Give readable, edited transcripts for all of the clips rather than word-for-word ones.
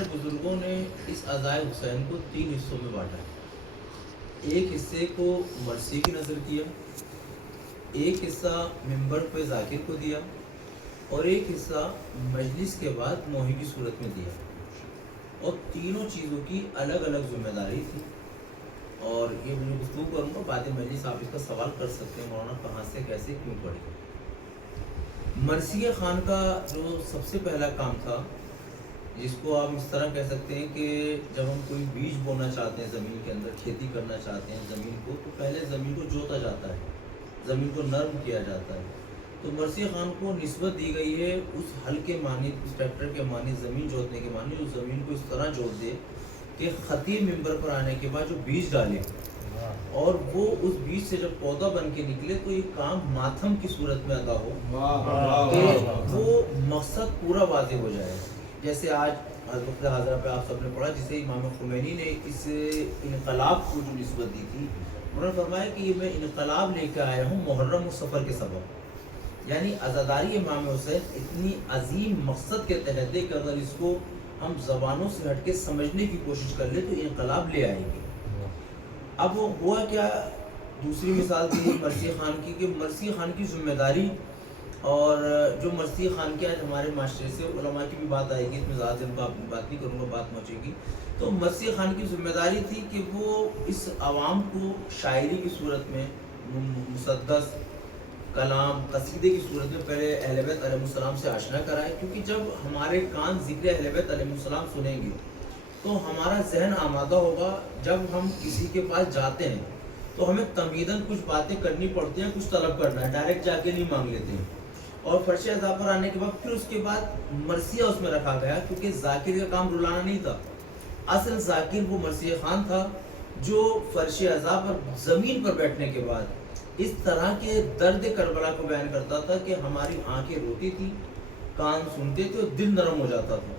ہمارے بزرگوں نے اس عزائے حسین کو 3 حصوں میں بانٹا ہے۔ ایک حصے کو مرثی کی نظر کیا، ایک حصہ ممبر پہ ذاکر کو دیا، اور ایک حصہ مجلس کے بعد موہی کی صورت میں دیا، اور تینوں چیزوں کی الگ الگ ذمہ داری تھی۔ اور یہ میں گفتگو کروں گا، بعد مجلس آپ اس کا سوال کر سکتے ہیں مولانا کہاں سے کیسے کیوں پڑی۔ مرثیہ خان کا جو سب سے پہلا کام تھا، جس کو آپ اس طرح کہہ سکتے ہیں کہ جب ہم کوئی بیج بونا چاہتے ہیں، زمین کے اندر کھیتی کرنا چاہتے ہیں زمین کو، تو پہلے زمین کو جوتا جاتا ہے، زمین کو نرم کیا جاتا ہے۔ تو مرثیہ خان کو نسبت دی گئی ہے اس ہل کے معنی، اس ٹریکٹر کے معنی، زمین جوتنے کے معنی، اس زمین کو اس طرح جوت دے کہ خطیب ممبر پر آنے کے بعد جو بیج ڈالے اور وہ اس بیج سے جب پودا بن کے نکلے تو یہ کام ماتھم کی صورت میں ادا ہو کہ وہ مقصد پورا واضح ہو جائے۔ جیسے آج وقت حاضرہ پہ آپ سب نے پڑھا، جسے امام خمینی نے اس انقلاب کو جو نسبت دی تھی، انہوں نے فرمایا کہ یہ میں انقلاب لے کے آیا ہوں محرم و سفر کے سبب، یعنی عزاداری امام حسین اتنی عظیم مقصد کے تحت ہے کہ اگر اس کو ہم زبانوں سے ہٹ کے سمجھنے کی کوشش کر لیں تو انقلاب لے آئیں گے۔ اب وہ ہوا کیا، دوسری مثال تھی مرثیہ خان کی، کہ مرثیہ خان کی ذمہ داری، اور جو مرثیہ خان کے آج ہمارے معاشرے سے علماء کی بھی بات آئے گی، اس میں زیادہ دن کا بات نہیں کروں گا، بات پہنچے گی۔ تو مرثیہ خان کی ذمہ داری تھی کہ وہ اس عوام کو شاعری کی صورت میں، مسدس، کلام، قصیدے کی صورت میں پہلے اہل بیت علیہ السلام سے آشنا کرائے، کیونکہ جب ہمارے کان ذکر اہل بیت علیہ السلام سنیں گے تو ہمارا ذہن آمادہ ہوگا۔ جب ہم کسی کے پاس جاتے ہیں تو ہمیں تمہیداً کچھ باتیں کرنی پڑتی ہیں، کچھ طلب کرنا ہے، ڈائریکٹ جا کے نہیں مانگ لیتے ہیں۔ اور فرش عزا پر آنے کے بعد پھر اس کے بعد مرثیہ اس میں رکھا گیا، کیونکہ ذاکر کا کام رلانا نہیں تھا، اصل ذاکر وہ مرثیہ خان تھا جو فرش عزا پر زمین پر بیٹھنے کے بعد اس طرح کے درد کربلا کو بیان کرتا تھا کہ ہماری آنکھیں روتی تھی، کان سنتے تھے اور دل نرم ہو جاتا تھا۔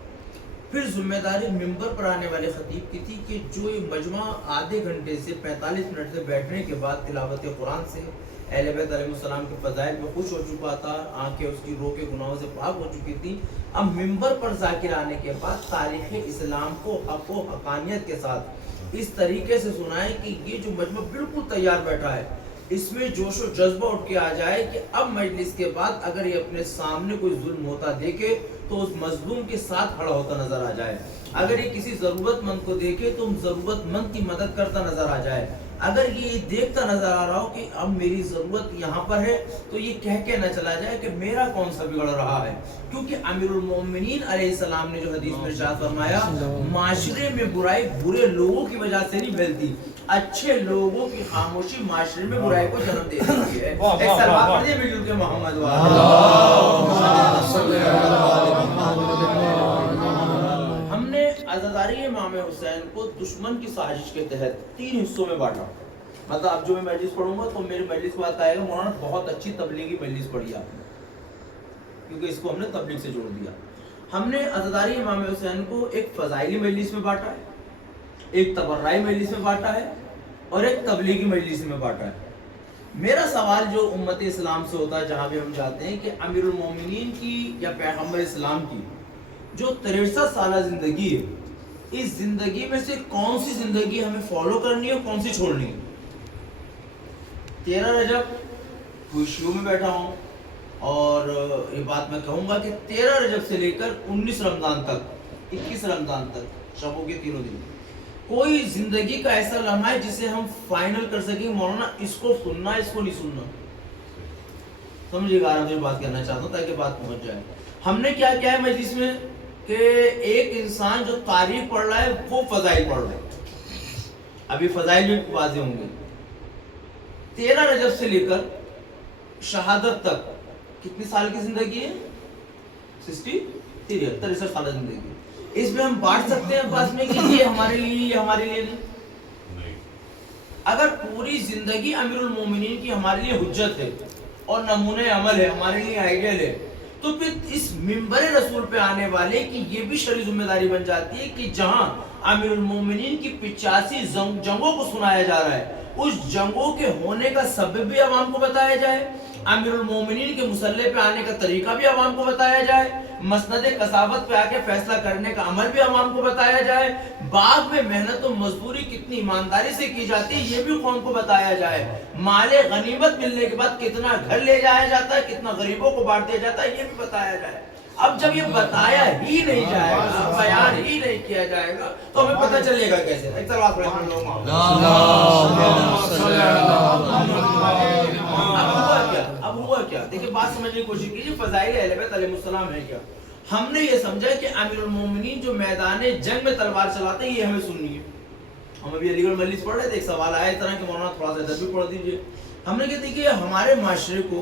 پھر ذمہ داری ممبر پر آنے والے خطیب کی تھی کہ جو یہ مجمع آدھے گھنٹے سے 45 منٹ سے بیٹھنے کے بعد تلاوت قرآن سے اہل بیت علیہ السلام کے فضائل میں خوش ہو چکا تھا، آنکھیں اس کی رو کے گناہوں سے پاک ہو چکی تھی، اب ممبر پر ذاکر آنے کے بعد تاریخ اسلام کو حق و حقانیت کے ساتھ اس طریقے سے سنائے کہ یہ جو مجمع بالکل تیار بیٹھا ہے، اس میں جوش و جذبہ اٹھ کے آ جائے کہ اب مجلس کے بعد اگر یہ اپنے سامنے کوئی ظلم ہوتا دیکھے تو اس مظلوم کے ساتھ کھڑا ہوتا نظر آ جائے، اگر یہ کسی ضرورت مند کو دیکھے تو ضرورت مند کی مدد کرتا نظر آ جائے، اگر یہ دیکھتا نظر آ رہا ہو کہ اب میری ضرورت یہاں پر ہے تو یہ کہہ کے نہ چلا جائے کہ میرا کون سا بگڑ رہا ہے، کیونکہ امیر المومنین علیہ السلام نے جو حدیث میں ارشاد فرمایا، معاشرے میں برائی برے لوگوں کی وجہ سے نہیں پھیلتی، اچھے لوگوں کی خاموشی معاشرے میں برائی کو جنم دے دیتی ہے۔ ایک سلوات پڑھیے مل کے محمد ہم نے عزاداری امام حسین کو دشمن کی سازش کے تحت 3 حصوں میں بانٹا۔ مطلب اب جو میں مجلس پڑھوں گا تو میری مجلس کو بات آئے گا مولانا بہت اچھی تبلیغی مجلس پڑھی آپ نے، کیونکہ اس کو ہم نے تبلیغ سے جوڑ دیا۔ ہم نے عزاداری امام حسین کو ایک فضائلی مجلس میں بانٹا ہے، ایک تبرعی مجلس میں بانٹا ہے، اور ایک تبلیغی مجلس میں بانٹا ہے۔ میرا سوال جو امت اسلام سے ہوتا ہے جہاں بھی ہم جاتے ہیں کہ امیر المومنین کی یا پیغمبر اسلام کی جو 63 سالہ زندگی ہے، اس زندگی میں سے کون سی زندگی ہمیں فالو کرنی ہے اور کون سی چھوڑنی ہے؟ 13 رجب خوشیوں میں بیٹھا ہوں، اور یہ بات میں کہوں گا کہ 13 رجب سے لے کر 19 رمضان تک، 21 رمضان تک، شبوں کے تینوں دن، کوئی زندگی کا ایسا لمحہ ہے جسے ہم فائنل کر سکیں مولانا اس کو سننا اس کو نہیں سننا؟ سمجھے گا، میں بات کرنا چاہتا ہوں تاکہ بات پہنچ جائے۔ ہم نے کیا کیا ہے مجلس میں کہ ایک انسان جو تاریخ پڑھ رہا ہے وہ فضائل پڑھ رہا ہے، ابھی فضائل بھی واضح ہوں گے۔ 13 رجب سے لے کر شہادت تک کتنی سال کی زندگی ہے؟ 63 سالہ زندگی۔ اس میں ہم بانٹ سکتے ہیں بس میں کہ یہ ہمارے لیے یہ ہمارے لیے نہیں۔ اگر پوری زندگی امیر المومنین کی ہمارے لیے حجت ہے اور نمونہ عمل ہے، ہمارے لیے آئیڈیل ہے، تو پھر اس منبر رسول پہ آنے والے کی یہ بھی شرعی ذمہ داری بن جاتی ہے کہ جہاں امیر المومنین کی 85 جنگوں کو سنایا جا رہا ہے، اس جنگوں کے ہونے کا سبب بھی عوام کو بتایا جائے، امیر المومنین کے مسلح پہ آنے کا طریقہ بھی عوام کو بتایا جائے، مسند قصاوت پہ آ کے فیصلہ کرنے کا عمل بھی عوام کو بتایا جائے، باغ میں محنت و مزدوری کتنی ایمانداری سے کی جاتی ہے یہ بھی قوم کو بتایا جائے، مال غنیمت ملنے کے بعد کتنا گھر لے جایا جاتا ہے، کتنا غریبوں کو بانٹ دیا جاتا ہے یہ بھی بتایا جائے۔ اب جب یہ بتایا ہی نہیں جائے گا، بیان ہی نہیں کیا جائے گا تو ہمیں پتہ چلے گا کیسے؟ ایک سلوات پڑھیں ہم لوگ۔ اب ہوا کیا؟ دیکھیں بات سمجھنے کی کوشش کیجیے، فضائل اہل بیت علیہ السلام ہے کیا؟ ہم نے یہ سمجھا کہ امیر المومنین جو میدان جنگ میں تلوار چلاتے ہیں یہ ہمیں سننی ہے۔ ہم ابھی علی گڑھ مجلس پڑھ رہے تھے، ایک سوال آیا اس طرح کہ مولانا تھوڑا سا ادھر بھی پڑھ دیجیے۔ ہم نے کہا کہ ہمارے معاشرے کو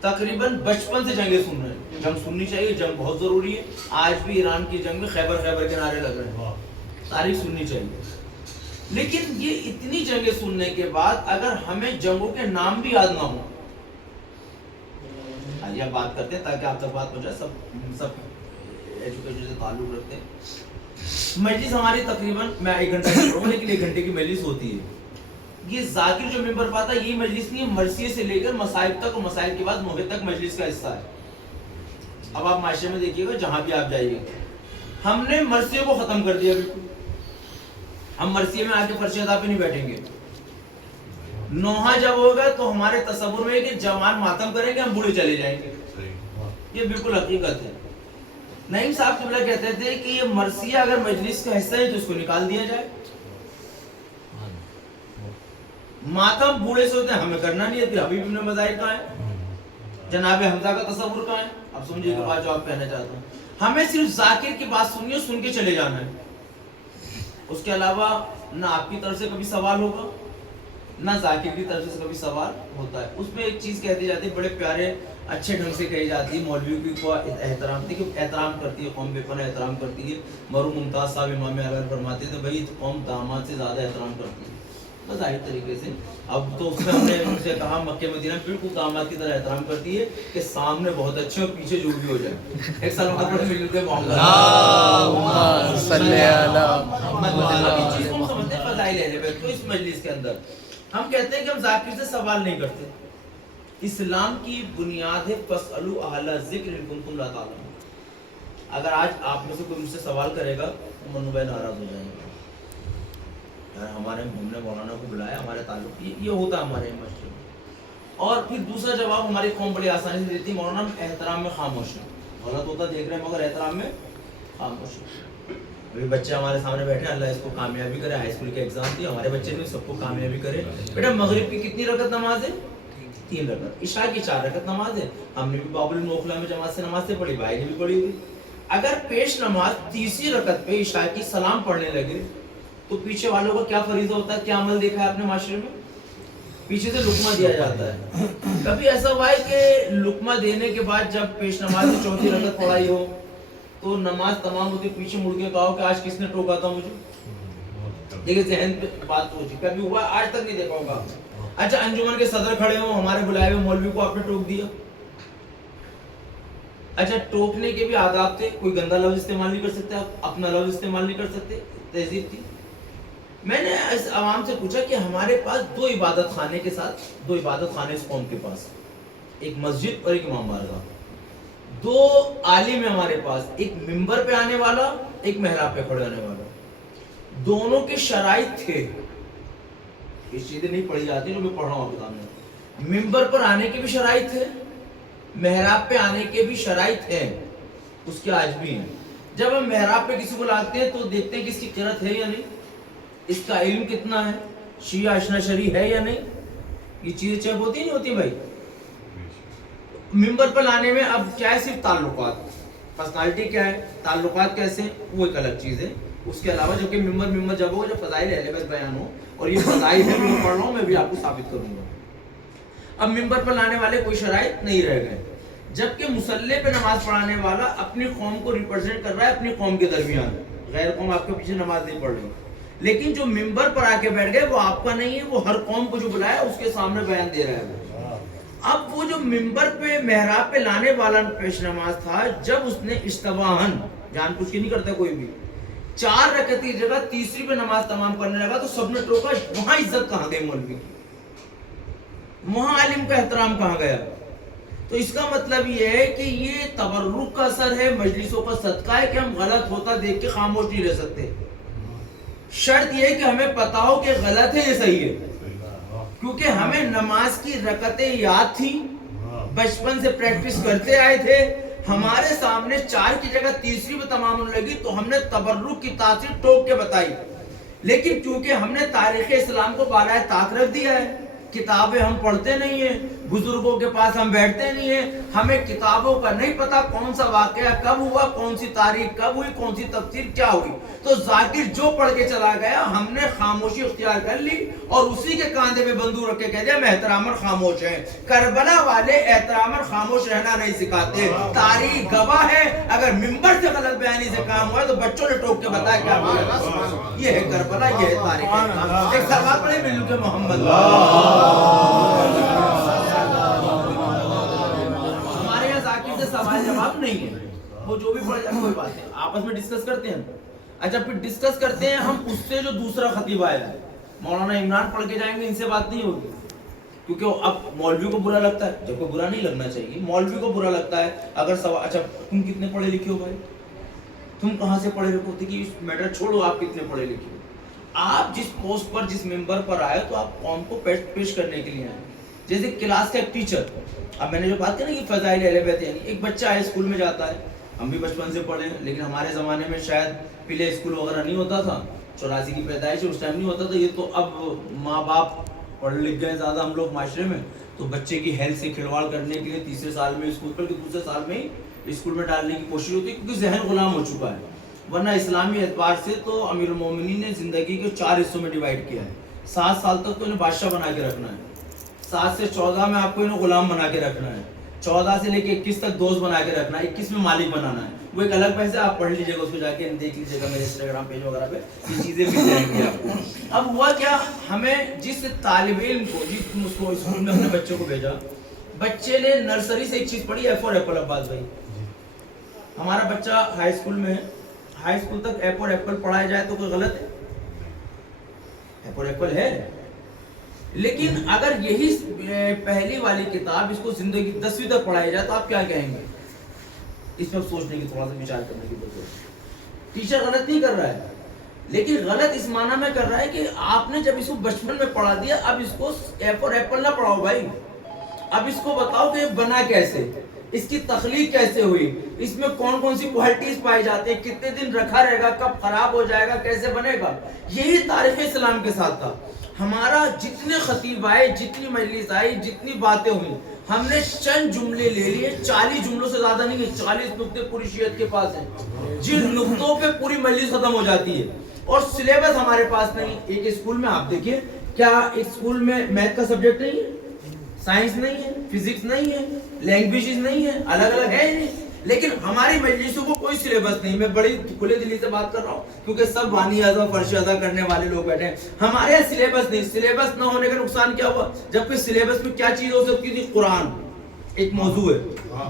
تقریباً بچپن سے جنگیں سن رہے ہیں، جنگ سننی چاہیے، جنگ بہت ضروری ہے۔ آج بھی ایران کی جنگ میں خیبر کے نعرے لگ رہے ہیں، تاریخ سننی چاہیے۔ لیکن یہ اتنی جنگیں سننے کے بعد اگر ہمیں جنگوں کے نام بھی یاد نہ ہوں، آئیے اب بات کرتے ہیں تاکہ آپ تک بات ہو جائے، سب ایجوکیشن سے تعلق رکھتے ہیں۔ مجلس ہماری تقریباً میں 1 گھنٹہ پڑھوں لیکن 1 گھنٹے کی مجلس ہوتی ہے۔ یہ ذاکر جو ممبر پاتا ہے یہ مجلس نہیں ہے، مرثیے سے لے کر مسائل تک اور مسائل کے بعد موقع تک مجلس کا حصہ ہے۔ اب آپ معاشرے میں دیکھیے گا جہاں بھی آپ جائیے، ہم نے مرثیے کو ختم کر دیا بالکل۔ ہم مرثیے میں آ کے فرش ادا پہ نہیں بیٹھیں گے۔ نوحہ جب ہوگا تو ہمارے تصور میں ہے کہ جوان ماتم کریں گے، ہم بوڑھے چلے جائیں گے۔ یہ بالکل حقیقت ہے۔ نعیم صاحب قبلہ کہتے تھے کہ یہ مرثیہ اگر مجلس کا حصہ ہے تو اس کو نکال دیا جائے۔ ماتم بوڑھے سے ہوتے ہیں، ہمیں کرنا نہیں ہے۔ پھر حبیب ابن مظاہر کہاں ہے؟ جناب حمزہ کا تصور کہاں ہے؟ اب سمجھیے کہ بات جو آپ کہنا چاہتا ہوں، ہمیں صرف ذاکر کی بات سننی ہے، سن کے چلے جانا ہے۔ اس کے علاوہ نہ آپ کی طرف سے کبھی سوال ہوگا نہ ذاکر کی طرف سے کبھی سوال ہوتا ہے۔ اس میں ایک چیز کہتی جاتی ہے، بڑے پیارے اچھے ڈھنگ سے کہی جاتی ہے، مولوی کو احترام تھی کہ احترام کرتی ہے قوم، بے پناہ احترام کرتی ہے۔ مرحوم ممتاز صاحب امام اعلیٰ فرماتے تھے بھائی قوم داماد سے زیادہ احترام کرتی ہے، بس ظاہر طریقے سے۔ اب تو اس میں ہم نے ان سے کہا مکہ مدینہ بالکل داماد کی طرح احترام کرتی ہے کہ سامنے بہت اچھے اور پیچھے جو بھی ہو جائے۔ ایک سال وقت پڑھے مل کے معاملہ چیز کو سمجھتے ہیں فضائل اہل بیت کو۔ اس مجلس کے اندر ہم کہتے ہیں کہ ہم ذاکر سے سوال نہیں کرتے۔ اسلام کی بنیاد ہے فاسألوا اہل الذکر ان کنتم لا تعلمون۔ اگر آج آپ میں سے کوئی مجھ سے سوال کرے گا تو منو بھائی ناراض ہو جائیں گے، یار ہمارے ہم نے مولانا کو بلایا، ہمارے تعلق یہ ہوتا ہے ہمارے مسجد میں۔ اور پھر دوسرا جواب ہماری قوم بڑی آسانی سے دیتی ہے، مولانا ہم احترام میں خاموش ہیں۔ غلط ہوتا دیکھ رہے ہیں مگر احترام میں خاموش ہیں۔ ابھی بچے ہمارے سامنے بیٹھے ہیں، اللہ اس کو کامیابی کرے، ہائی اسکول کے ایگزام دی، ہمارے بچے نے سب کو کامیابی کرے۔ بیٹا مغرب کی کتنی رکعت نماز ہے؟ 3 رکعت۔ عشاء کی 4 رکعت نماز ہے۔ ہم نے بھی باب الموخلا میں جماعت سے نماز سے پڑھی، بھائی نے بھی پڑھی ہوئی۔ اگر پیش نماز تیسری رکعت پہ عشاء کی سلام پڑھنے لگے تو پیچھے والوں کا کیا فریضہ ہوتا ہے؟ کیا عمل دیکھا ہے آپ نے معاشرے میں؟ پیچھے سے لقمہ دیا جاتا ہے۔ کبھی ایسا ہوا ہے کہ لقمہ دینے کے بعد جب پیش نماز کی 4تھی رکعت پڑھائی ہو تو نماز تمام ہوتی پیچھے مڑ کے کہا کہ آج کس نے ٹوکا تھا مجھے؟ دیکھیں ذہن پہ بات پہنچی، کبھی ہوا؟ آج تک نہیں دیکھا ہوگا۔ اچھا انجمن کے صدر کھڑے ہوں، ہمارے بلائے ہوئے مولوی کو آپ نے ٹوک دیا۔ اچھا ٹوکنے کے بھی آداب تھے، کوئی گندا لفظ استعمال نہیں کر سکتے، آپ اپنا لفظ استعمال نہیں کر سکتے، تہذیب تھی۔ میں نے اس عوام سے پوچھا کہ ہمارے پاس 2 عبادت خانے کے ساتھ 2 عبادت خانے اس قوم کے پاس، ایک مسجد اور ایک امام بارگاہ، 2 عالم ہے ہمارے پاس، ایک ممبر پہ آنے والا، ایک محراب پہ کھڑے ہونے والا۔ دونوں کے شرائط تھے، یہ چیزیں نہیں پڑھی جاتی جو میں پڑھ رہا ہوں آپ کے سامنے۔ ممبر پر آنے کے بھی شرائط تھے، محراب پہ آنے کے بھی شرائط ہیں، اس کے آج بھی ہیں۔ جب ہم محراب پہ کسی کو لاتے ہیں تو دیکھتے ہیں کہ اس کی قرأت ہے یا نہیں، اس کا علم کتنا ہے، شیعہ اشنا شریع ہے یا نہیں، یہ چیزیں چیک ہوتی نہیں ہوتی بھائی۔ ممبر پر لانے میں اب کیا ہے، صرف تعلقات، پرسنالٹی کیا ہے، تعلقات کیسے، وہ ایک الگ چیز ہے۔ اس کے علاوہ جو کہ ممبر جب ہو، جب فضائل اہل بیت بیان ہو، اور یہ فضائل ہے میں پڑھ رہا ہوں، میں بھی آپ کو ثابت کروں گا۔ اب ممبر پر لانے والے کوئی شرائط نہیں رہ گئے، جبکہ مصلی پہ نماز پڑھانے والا اپنی قوم کو ریپرزینٹ کر رہا ہے اپنی قوم کے درمیان، غیر قوم آپ کے پیچھے نماز نہیں پڑھ رہی، لیکن جو ممبر پر آ کے بیٹھ گئے وہ آپ کا نہیں ہے، وہ ہر قوم کو جو بلایا اس کے سامنے بیان دے رہا ہے۔ اب وہ جو ممبر پہ محراب پہ لانے والا پیش نماز تھا، جب اس نے اشتباہن، جان کچھ کی نہیں کرتا کوئی بھی، 4 رکعت کی جگہ تیسری پہ نماز تمام کرنے لگا تو سب نے ٹوکا، وہاں عزت کہاں گئی مولوی کی، وہاں عالم کا احترام کہاں گیا؟ تو اس کا مطلب یہ ہے کہ یہ تبرک کا اثر ہے، مجلسوں کا صدقہ ہے کہ ہم غلط ہوتا دیکھ کے خاموش نہیں رہ سکتے. شرط یہ ہے کہ ہمیں پتا ہو کہ غلط ہے یہ صحیح ہے، کیونکہ ہمیں نماز کی رکعتیں یاد تھیں، بچپن سے پریکٹس کرتے آئے تھے، ہمارے سامنے 4 کی جگہ تیسری میں تمام ہونے لگی تو ہم نے تبرک کی تاثیر ٹوک کے بتائی. لیکن کیونکہ ہم نے تاریخ اسلام کو بالائے طاق رکھ دیا ہے، کتابیں ہم پڑھتے نہیں ہیں، بزرگوں کے پاس ہم بیٹھتے نہیں ہیں، ہمیں کتابوں کا نہیں پتا کون سا واقعہ کب ہوا، کون سی تاریخ کب ہوئی، کون سی تفسیر کیا ہوئی. تو ذاکر جو پڑھ کے چلا گیا ہم نے خاموشی اختیار کر لی اور اسی کے کاندھے پہ بندوق رکھ کے کہہ دیا میں احتراماً خاموش ہیں. کربلا والے احتراماً خاموش رہنا نہیں سکھاتے، تاریخ گواہ ہے. اگر ممبر سے غلط بیانی سے کام ہوا تو بچوں نے ٹوک کے بتایا کیا ہوا. یہ ہے کربلا، یہ ہے تاریخ. ایک سوال پڑھے ملو کے محمد ہمارے یہاں ذاکر سے سوال جواب نہیں ہے، وہ جو بھی پڑھ جائے کوئی بات نہیں، آپس میں ڈسکس کرتے ہیں. اچھا پھر ڈسکس کرتے ہیں ہم اس سے جو دوسرا خطیب آیا ہے، مولانا عمران پڑھ کے جائیں گے، ان سے بات نہیں ہوگی. کیونکہ اب مولوی کو برا لگتا ہے، جب کو برا نہیں لگنا چاہیے، مولوی کو برا لگتا ہے اگر سوال. اچھا تم کتنے پڑھے لکھے ہو بھائی، تم کہاں سے پڑھے لکھے ہوتے کہ میٹر چھوڑو آپ کتنے پڑھے لکھے ہو. آپ جس پوسٹ پر جس ممبر پر آئے تو آپ قوم کو پیش کرنے کے لیے آئے. جیسے کلاس کا ایک ٹیچر، اب میں نے جو بات کی نا کہ فضائل اہل بیت، یعنی ایک بچہ ہے اسکول میں جاتا ہے، ہم بھی بچپن سے پڑھے ہیں لیکن ہمارے زمانے میں شاید پلے اسکول وغیرہ نہیں ہوتا تھا، 84 کی پیدائش ہے، اس ٹائم نہیں ہوتا تھا. یہ تو اب ماں باپ پڑھ لکھ گئے زیادہ ہم لوگ معاشرے میں، تو بچے کی ہیلتھ سے کھلواڑ کرنے کے لیے تیسرے سال میں اسکول پر، دوسرے سال میں ہی اسکول میں ڈالنے کی کوشش ہوتی ہے کیونکہ ذہن غلام ہو چکا ہے. ورنہ اسلامی اعتبار سے تو امیر المومنین نے زندگی کے 4 حصوں میں ڈیوائیڈ کیا ہے. 7 سال تک تو انہیں بادشاہ بنا کے رکھنا ہے، 7 سے 14 میں آپ کو انہیں غلام بنا کے رکھنا ہے، 14 سے لے کے 21 تک دوست بنا کے رکھنا ہے، 21 میں مالک بنانا ہے. وہ ایک الگ پیسے آپ پڑھ لیجیے گا، اس کو جا کے دیکھ لیجیے گا میرے انسٹاگرام پیج وغیرہ پہ، یہ چیزیں مل جائیں گی آپ کو. اب ہوا کیا، ہمیں جس طالب علم کو جس کو اسکول میں اپنے بچوں کو بھیجا، بچے نے نرسری سے ایک چیز پڑھی، ایف اور ایپل. عباس بھائی ہمارا بچہ ہائی اسکول میں ہے، ہائی اسکول تک ایپ اور ایپل پڑھایا جائے تو کوئی غلط ہے؟ ایپ اور ایپل ہے، لیکن اگر یہی پہلی والی کتاب اس کو زندگی 10ویں تک پڑھائی جائے تو آپ کیا کہیں گے؟ اس میں سوچنے کی، تھوڑا سا وچار کرنے کی ضرورت ہے. ٹیچر غلط نہیں کر رہا ہے، لیکن غلط اس معنی میں کر رہا ہے کہ آپ نے جب اس کو بچپن میں پڑھا دیا، اب اس کو ایپ اور ایپل نہ پڑھاؤ بھائی. اب اس کو بتاؤ کہ یہ بنا کیسے، اس کی تخلیق کیسے ہوئی، اس میں کون کون سی کوالٹیز پائی جاتی ہیں، کتنے دن رکھا رہے گا، کب خراب ہو جائے گا، کیسے بنے گا. یہی تاریخ اسلام کے ساتھ تھا. ہمارا جتنے خطیب آئے، جتنی مجلس آئی، جتنی باتیں ہوئی، ہم نے چند جملے لے لیے، 40 جملوں سے زیادہ نہیں ہے، 40 نقطے پوری شیعت کے پاس ہیں، جن نقطوں پہ پوری مجلس ختم ہو جاتی ہے. اور سلیبس ہمارے پاس نہیں. ایک اسکول میں آپ دیکھیے، کیا اسکول میں میتھ کا سبجیکٹ نہیں ہے، سائنس نہیں ہے، فزکس نہیں ہے، لینگویجز نہیں ہے، الگ الگ ہے نہیں. لیکن ہماری مجلسوں کو کوئی سلیبس نہیں. میں بڑی کھلے دلی سے بات کر رہا ہوں کیونکہ سب بانی اعضا فرش ادا کرنے والے لوگ بیٹھے ہیں. ہمارے یہاں سلیبس نہیں. سلیبس نہ ہونے کا نقصان کیا ہوا؟ جبکہ سلیبس میں کیا چیز ہو سکتی تھی؟ قرآن ایک موضوع ہے،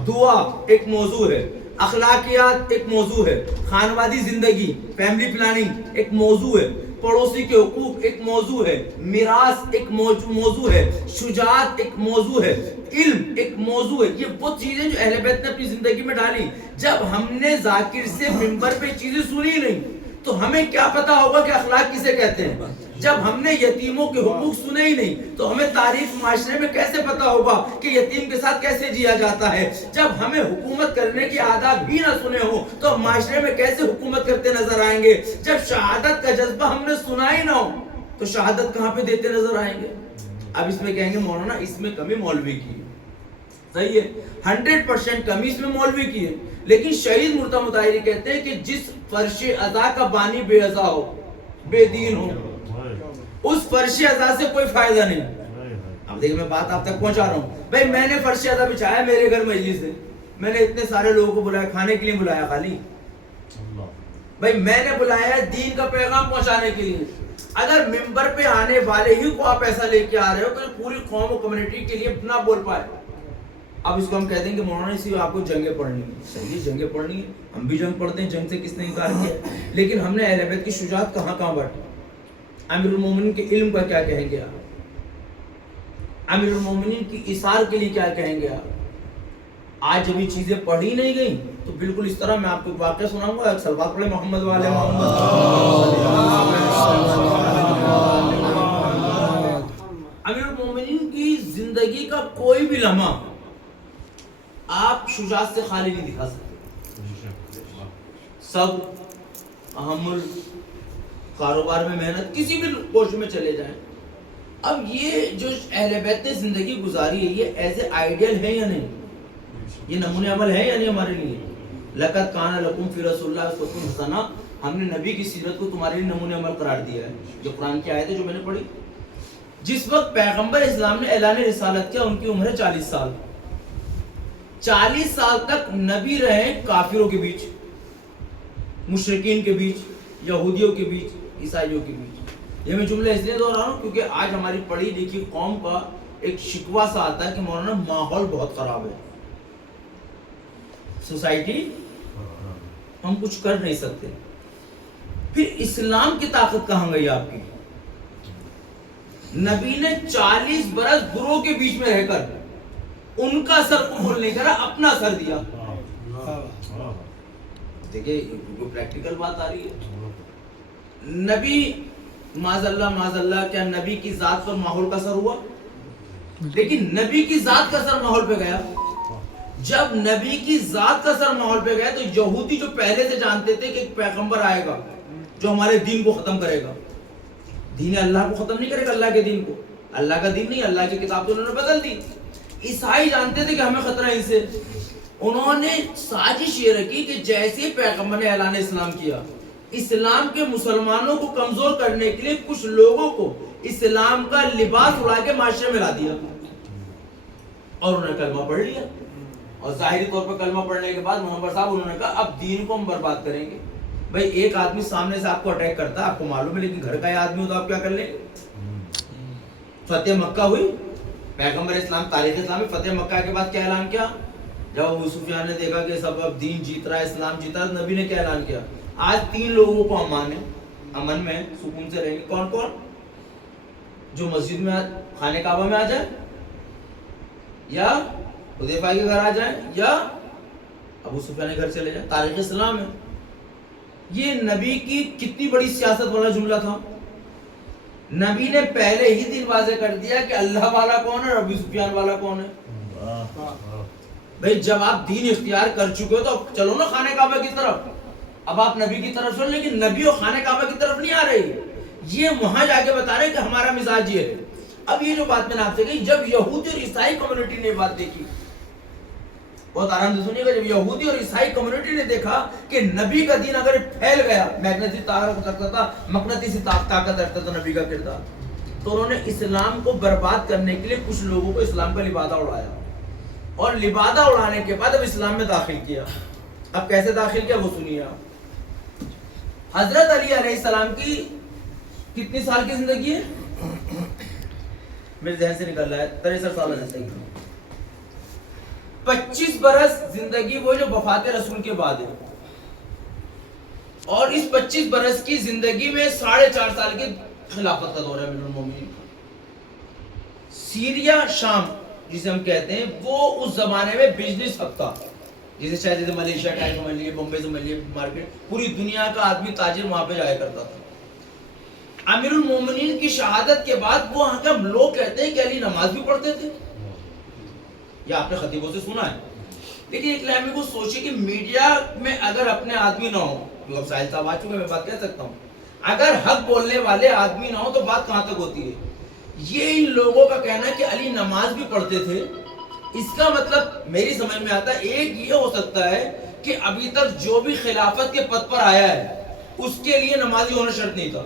دعا ایک موضوع ہے، اخلاقیات ایک موضوع ہے، خانوادی زندگی فیملی پلاننگ ایک موضوع ہے، پڑوسی کے حقوق ایک موضوع ہے، میراث ایک موضوع ہے، شجاعت ایک موضوع ہے، علم ایک موضوع ہے. یہ وہ چیزیں جو اہل بیت نے اپنی زندگی میں ڈالی. جب ہم نے ذاکر سے منبر پہ چیزیں سنی نہیں تو ہمیں کیا پتا ہوگا کہ اخلاق کسے کہتے ہیں. جب ہم نے یتیموں کے حقوق سنے ہی نہیں تو ہمیں تاریخ معاشرے میں کیسے پتا ہوگا کہ یتیم کے ساتھ کیسے جیا جاتا ہے. جب ہمیں حکومت کرنے کی آداب بھی نہ سنے ہو تو معاشرے میں کیسے حکومت کرتے نظر آئیں گے. جب شہادت کا جذبہ ہم نے سنا ہی نہ ہو تو شہادت کہاں پہ دیتے نظر آئیں گے. اب اس میں کہیں گے مولانا اس میں کمی مولوی کی ہے. صحیح ہے، 100% کمی اس میں مولوی کی ہے. لیکن شہید مرتضی مطہری کہتے ہیں کہ جس فرش ادا کا بانی بے عزا ہو، بے دین ہو، اس فرش ادا سے کوئی فائدہ نہیں. اب دیکھیں میں بات آپ تک پہنچا رہا ہوں. بھائی میں نے فرش ادا بچھایا، میرے گھر مجلس ہے، میں نے اتنے سارے لوگوں کو بلایا، کھانے کے لیے بلایا خالی؟ بھائی میں نے بلایا دین کا پیغام پہنچانے کے لیے. اگر ممبر پہ آنے والے ہی کو آپ ایسا لے کے آ رہے ہو تو پوری قوم و کمیونٹی کے لیے نہ بول پائے. اب اس کو ہم کہہ دیں کہ مولانا اسی آپ کو جنگیں پڑھنی ہیں. صحیح، جنگیں پڑھنی ہیں، ہم بھی جنگ پڑھتے ہیں، جنگ سے کس نے انکار کیا. لیکن ہم نے اہل بیت کی شجاعت کہاں کہاں بانٹی. امیر المومنین کے علم کا کیا کہیں گے آپ؟ امیر المومنین کی اثار کے لیے کیا کہیں گے آپ؟ آج جب یہ چیزیں پڑھی نہیں گئیں تو بالکل اس طرح میں آپ کو واقعہ سناؤں گا. صلوات پڑھیں محمد والے محمد. امیر المومنین کی زندگی کا کوئی بھی لمحہ آپ شجاعت سے خالی نہیں دکھا سکتے. سب تحمل، کاروبار میں محنت، کسی بھی کوشش میں چلے جائیں. اب یہ جو اہل بیت نے زندگی گزاری ہے یہ ایز اے آئیڈیل ہے یا نہیں؟ یہ نمونہ عمل ہے یا نہیں ہمارے لیے؟ لقد کان لکم فی رسول اللہ اسوۃ حسنہ، ہم نے نبی کی سیرت کو تمہارے لیے نمونہ عمل قرار دیا ہے. جو قرآن کی آیت ہے جو میں نے پڑھی، جس وقت پیغمبر اسلام نے اعلان رسالت کیا ان کی عمر ہے 40 سال. 40 سال تک نبی رہے کافروں کے بیچ، مشرکین کے بیچ، یہودیوں کے بیچ، عیسائیوں کے بیچ. یہ میں جملہ اس لیے دہرا رہا ہوں کیونکہ آج ہماری پڑھی لکھی قوم کا ایک شکوہ سا آتا ہے کہ مولانا ماحول بہت خراب ہے، سوسائٹی ہم کچھ کر نہیں سکتے. پھر اسلام کی طاقت کہاں گئی آپ کی؟ نبی نے 40 برس گروہ کے بیچ میں رہ کر ان کا سر قبول نہیں کرا، اپنا سر دیا. دیکھیں پریکٹیکل بات آ رہی ہے. نبی معاذ اللہ کیا نبی کی ذات پر ماحول کا اثر ہوا؟ لیکن نبی کی ذات کا اثر ماحول پہ گیا. جب نبی کی ذات کا اثر ماحول پہ گیا تو یہودی جو پہلے سے جانتے تھے کہ ایک پیغمبر آئے گا جو ہمارے دین کو ختم کرے گا. دین اللہ کو ختم نہیں کرے گا، اللہ کے دین کو. اللہ کا دین نہیں، اللہ کی کتاب تو انہوں نے بدل دی. عیسائی جانتے تھے کہ ہمیں خطرہ ہے ان سے. انہوں نے سازش یہ رکھی کہ جیسے پیغمبر نے اعلان اسلام کیا، اسلام کے مسلمانوں کو کمزور کرنے کے لیے کچھ لوگوں کو اسلام کا لباس اڑا کے معاشرے میں لا دیا اور انہوں نے کلمہ پڑھ لیا. اور ظاہری طور پر کلمہ پڑھنے کے بعد منور صاحب انہوں نے کہا اب دین کو ہم برباد کریں گے. بھائی ایک آدمی سامنے سے آپ کو اٹیک کرتا ہے آپ کو معلوم ہے، لیکن گھر کا یہ آدمی ہو تو آپ کیا کر لیں گے؟ فتح مکہ ہوئی، پیغمبر اسلام تاریخ اسلام میں فتح مکہ کے بعد کیا اعلان کیا؟ جب ابو سفیان نے دیکھا کہ سب اب دین جیت رہا ہے، اسلام جیتا ہے، نبی نے کیا اعلان کیا؟ آج 3 لوگوں کو امان ہے، امن میں سکون سے رہیں گے. کون کون؟ جو مسجد میں خانہ کعبہ میں آ جائے، یا حذیفہ کے گھر آ جائیں، یا ابو سفیان کے گھر چلے جائیں. تاریخ اسلام ہے. یہ نبی کی کتنی بڑی سیاست والا جملہ تھا. نبی نے پہلے ہی دن واضح کر دیا کہ اللہ والا کون ہے اور ابو سفیان والا کون ہے. بھئی جب آپ دین اختیار کر چکے ہو تو چلو نا خانہ کعبہ کی طرف. اب آپ نبی کی طرف چلو، لیکن نبی اور خانہ کعبہ کی طرف نہیں آ رہی. یہ وہاں جا کے بتا رہے ہیں کہ ہمارا مزاج یہ ہے. اب یہ جو بات میں نے آپ سے کہی، جب یہودی اور عیسائی کمیونٹی نے بات دیکھی، بہت آرام سے سنیے گا، جب یہودی اور عیسائی کمیونٹی نے دیکھا کہ نبی کا دین اگر پھیل گیا، میگنیٹک طاقت رکھتا تھا، مقناطیسی طاقت رکھتا تھا نبی کا کردار، تو انہوں نے اسلام کو برباد کرنے کے لیے کچھ لوگوں کو اسلام کا لبادہ اڑایا، اور لبادہ اڑانے کے بعد اب اسلام میں داخل کیا. اب کیسے داخل کیا وہ سنیے آپ. حضرت علی علیہ السلام کی کتنی سال کی زندگی ہے؟ میرے ذہن سے نکل رہا ہے 63 سال زندگی. 25 برس زندگی وہ جو وفات رسول کے بعد ہے، اور اس 25 برس کی زندگی میں 4.5 سال کی خلافت کا دور ہے امیر المومنین. سیریا شام جسے ہم کہتے ہیں، وہ اس زمانے میں بزنس ہب تھا، جیسے شاید جیسے ملیشیا ٹائپ سمجھ لیے، بمبئی سمجھ لیے، مارکیٹ، پوری دنیا کا آدمی تاجر وہاں پہ جایا کرتا تھا. امیر المومنین کی شہادت کے بعد وہ وہاں کے لوگ کہتے ہیں کہ علی نماز بھی پڑھتے تھے. یہ آپ نے خطیبوں سے سنا ہے. لیکن ایک لمحے کو سوچیں کہ میڈیا میں اگر اپنے آدمی نہ ہو، جو اب ساحل صاحب آ چکے میں بات کہہ سکتا ہوں، اگر حق بولنے والے آدمی نہ ہو تو بات کہاں تک ہوتی ہے. یہ ان لوگوں کا کہنا ہے کہ علی نماز بھی پڑھتے تھے، اس کا مطلب میری سمجھ میں آتا ہے ایک یہ ہو سکتا ہے کہ ابھی تک جو بھی خلافت کے پد پر آیا ہے اس کے لیے نمازی ہونا شرط نہیں تھا،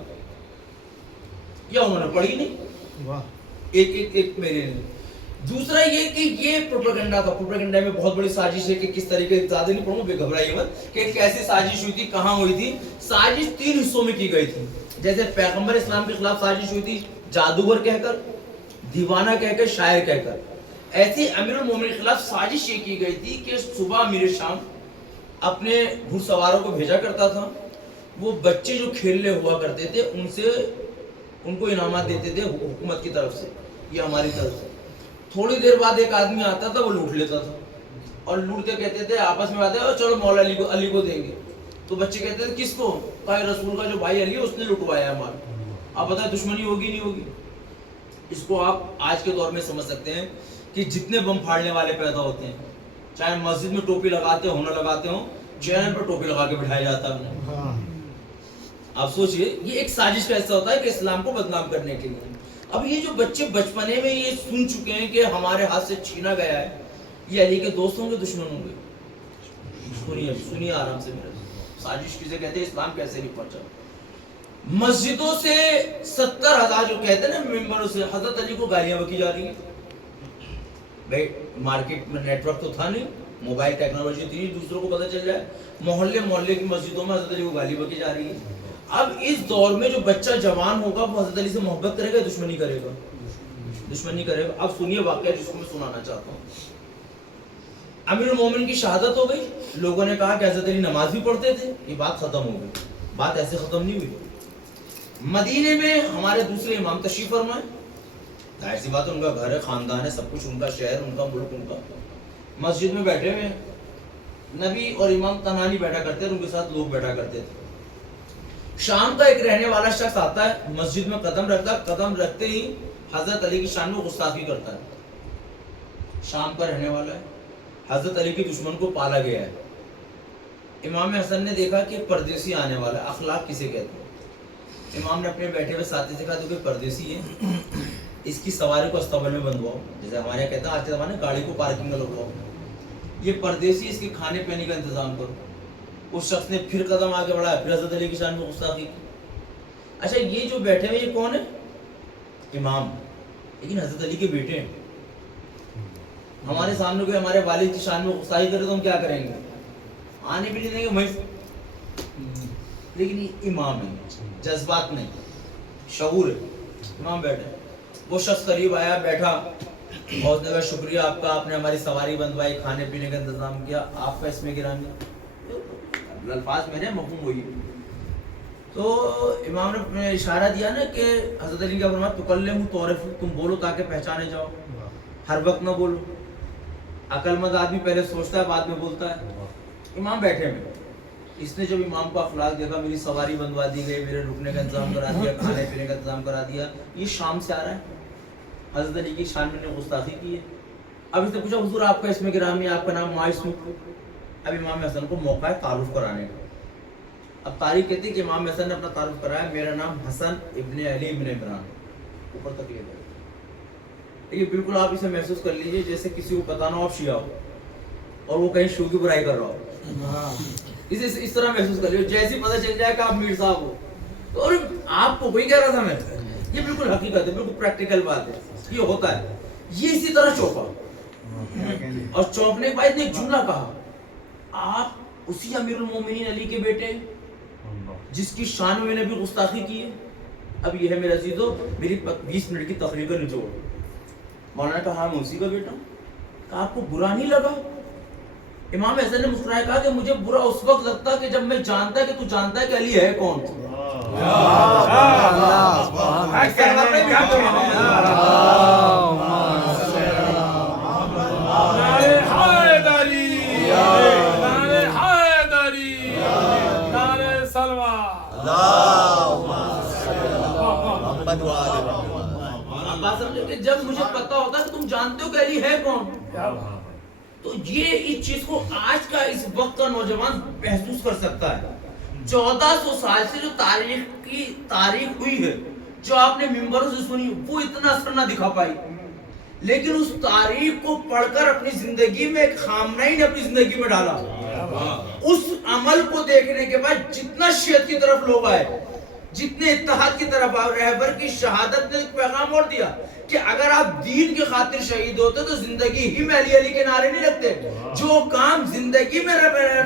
یا انہوں نے پڑھی نہیں. ایک میرے لیے. دوسرا یہ کہ یہ پروپیگنڈا تھا. پروپیگنڈا میں بہت بڑی سازش ہے کہ کس طریقے سے، زیادہ نہیں پڑھوں، بے گھبرائیے مت، کہ ایک ایسی سازش ہوئی تھی. کہاں ہوئی تھی سازش؟ 3 حصوں میں کی گئی تھی. جیسے پیغمبر اسلام کے خلاف سازش ہوئی تھی جادوگر کہہ کر، دیوانہ کہہ کر، شاعر کہہ کر. ایسے امیر المومنین کے خلاف سازش یہ کی گئی تھی کہ صبح امیر شام اپنے گھڑ سواروں کو بھیجا کرتا تھا، وہ بچے جو کھیلنے ہوا کرتے تھے ان سے ان کو انعامات دیتے تھے حکومت کی طرف سے یا ہماری طرف سے. تھوڑی دیر بعد ایک آدمی آتا تھا وہ لوٹ لیتا تھا. اور لوٹتے کہتے تھے آپس میں آتے ہیں چلو مولا علی کو دیں گے. تو بچے کہتے تھے کس کو؟ کہا رسول کا جو بھائی علی ہے اس نے لٹوایا ہے مال. آپ بتائیں دشمنی ہوگی نہیں ہوگی؟ اس کو آپ آج کے دور میں سمجھ سکتے ہیں کہ جتنے بم پھاڑنے والے پیدا ہوتے ہیں, چاہے مسجد میں ٹوپی لگاتے ہوں نہ لگاتے ہوں, چہرے پر ٹوپی لگا کے بٹھایا جاتا ہے. آپ سوچئے یہ ایک سازش کا حصہ ہوتا ہے کہ اسلام کو بدنام کرنے کے لیے. اب یہ جو بچے بچپنے میں یہ سن چکے ہیں کہ ہمارے ہاتھ سے چھینا گیا ہے, یہ علی کے دوست ہوں گے دشمن ہوں گے؟ سنیے آرام سے میرے. سازش کسے کہتے ہیں, اسلام کیسے نہیں پہنچا. مسجدوں سے 70,000 جو کہتے ہیں نا ممبروں سے حضرت علی کو گالیاں بکی جا رہی ہیں. بھائی مارکیٹ میں نیٹ ورک تو تھا نہیں, موبائل ٹیکنالوجی تھی, دوسروں کو پتہ چل جائے. محلے کی مسجدوں میں حضرت علی کو گالی بکی جا رہی ہے. اب اس دور میں جو بچہ جوان ہوگا وہ حضرت علی سے محبت کرے گا, دشمنی کرے گا؟ دشمنی کرے گا. اب سنیے واقعہ جس کو میں سنانا چاہتا ہوں. امیر المومنین کی شہادت ہو گئی. لوگوں نے کہا کہ حضرت علی نماز بھی پڑھتے تھے. یہ بات ختم ہو گئی. بات ایسے ختم نہیں ہوئی. مدینے میں ہمارے دوسرے امام تشریف فرمائے. ظاہر سی بات ہے ان کا گھر ہے, خاندان ہے, سب کچھ ان کا, شہر ان کا, ملک ان کا. مسجد میں بیٹھے ہوئے ہیں. نبی اور امام تنہا نہیں بیٹھا کرتے, ان کے ساتھ لوگ بیٹھا کرتے تھے. شام کا ایک رہنے والا شخص آتا ہے, مسجد میں قدم رکھتا, قدم رکھتے ہی حضرت علی کی شان میں گستاخی کرتا ہے. شام کا رہنے والا ہے, حضرت علی کے دشمن کو پالا گیا ہے. امام حسن نے دیکھا کہ پردیسی آنے والا ہے. اخلاق کسے کہتے ہیں؟ امام نے اپنے بیٹھے ہوئے ساتھی سے کہا تو کہ پردیسی ہے, اس کی سواری کو استقبال میں بندواؤ. جیسے ہمارے یہاں کہتے ہیں آج کے زمانے گاڑی کو پارکنگ میں لگواؤ. یہ پردیسی, اس کے کھانے پینے کا انتظام کرو. اس شخص نے پھر قدم آگے بڑھایا, پھر حضرت علی کی شان میں گستاخی کی. اچھا یہ جو بیٹھے ہوئے یہ کون ہے؟ امام, لیکن حضرت علی کے بیٹے ہیں. ہمارے سامنے کوئی ہمارے والد کی شان میں گستاخی کرے تو ہم کیا کریں گے؟ آنے بھی نہیں دیں گے. لیکن یہ امام ہے, جذبات نہیں, شعور ہے. امام بیٹھے, وہ شخص قریب آیا, بیٹھا, اور اس نے کہا شکریہ آپ کا, آپ نے ہماری سواری بندوائی, کھانے پینے کا انتظام کیا, آپ کا اس میں گرامی. الفاظ میرے مفہوم ہوئی. تو امام نے اشارہ دیا نا کہ حضرت علی کا فرمایا تکلموا تعرفوا, تم بولو تاکہ پہچانے جاؤ, ہر وقت نہ بولو. عقل مند آدمی پہلے سوچتا ہے بعد میں بولتا ہے. امام بیٹھے ہیں, اس نے جب امام کو اخلاق دیکھا, میری سواری بندوا دی گئی, میرے رکنے کا انتظام کرا دیا, کھانے پینے کا انتظام کرا دیا, یہ شام سے آ رہا ہے, حضرت علی کی شان میں نے گستاخی کی ہے. اب اس نے پوچھا حضور آپ کا اسم گرامی, آپ کا نام ماء اسمک. اب امام حسن کو موقع ہے تعارف کرانے کا. اب تاریخ کہتی ہے کہ امام حسن نے اپنا تعارف کرایا, میرا نام حسن ابن علی ابن عمران. اوپر تک یہ ہے, بالکل آپ اسے محسوس کر لیجئے جیسے کسی کو پتا نہ ہو آپ شیعہ ہو اور وہ کہیں شیعوں کی برائی کر رہا ہو. اسے اس طرح محسوس کر لیجئے جیسے پتہ چل جائے کہ آپ میر صاحب ہو. تو اور آپ کو کوئی کہہ رہا تھا میں, یہ بالکل حقیقت ہے, بالکل پریکٹیکل بات ہے, یہ ہوتا ہے. یہ اسی طرح چوپا, اور چوپنے کے بعد نے ایک جملہ کہا, آپ اسی امیر المومنین علی کے بیٹے جس کی شان میں نے بھی گستاخی کی ہے. اب یہ ہے میرے عزیزو میری 20 منٹ کی تقریر کا نچوڑ. مولانا نے کہا میں اسی کا بیٹا ہوں. کہا آپ کو برا نہیں لگا؟ امام حسن نے مسکرائے کہا کہ مجھے برا اس وقت لگتا کہ جب میں جانتا کہ تو جانتا ہے کہ علی ہے کون. جب مجھے پتا ہوتا کہ تم جانتے ہو کہ علی ہے کون. تو یہ اس چیز کو آج کا اس وقت کا نوجوان محسوس کر سکتا ہے. 1400 سال سے جو تاریخ ہوئی ہے, جو آپ نے ممبروں سے سنی, وہ اتنا اثر نہ دکھا پائی. لیکن اس تاریخ کو پڑھ کر اپنی زندگی میں ایک خامنہ نے اپنی زندگی میں ڈالا. اس عمل کو دیکھنے کے بعد جتنا شیعت کی طرف لوگ آئے, جتنے اتحاد کی طرف آئے, رہبر کی شہادت نے ایک پیغام اور دیا کہ اگر آپ دین کی خاطر شہید ہوتے تو زندگی ہی میں علی علی کے نعرے نہیں رکھتے. جو کام زندگی میں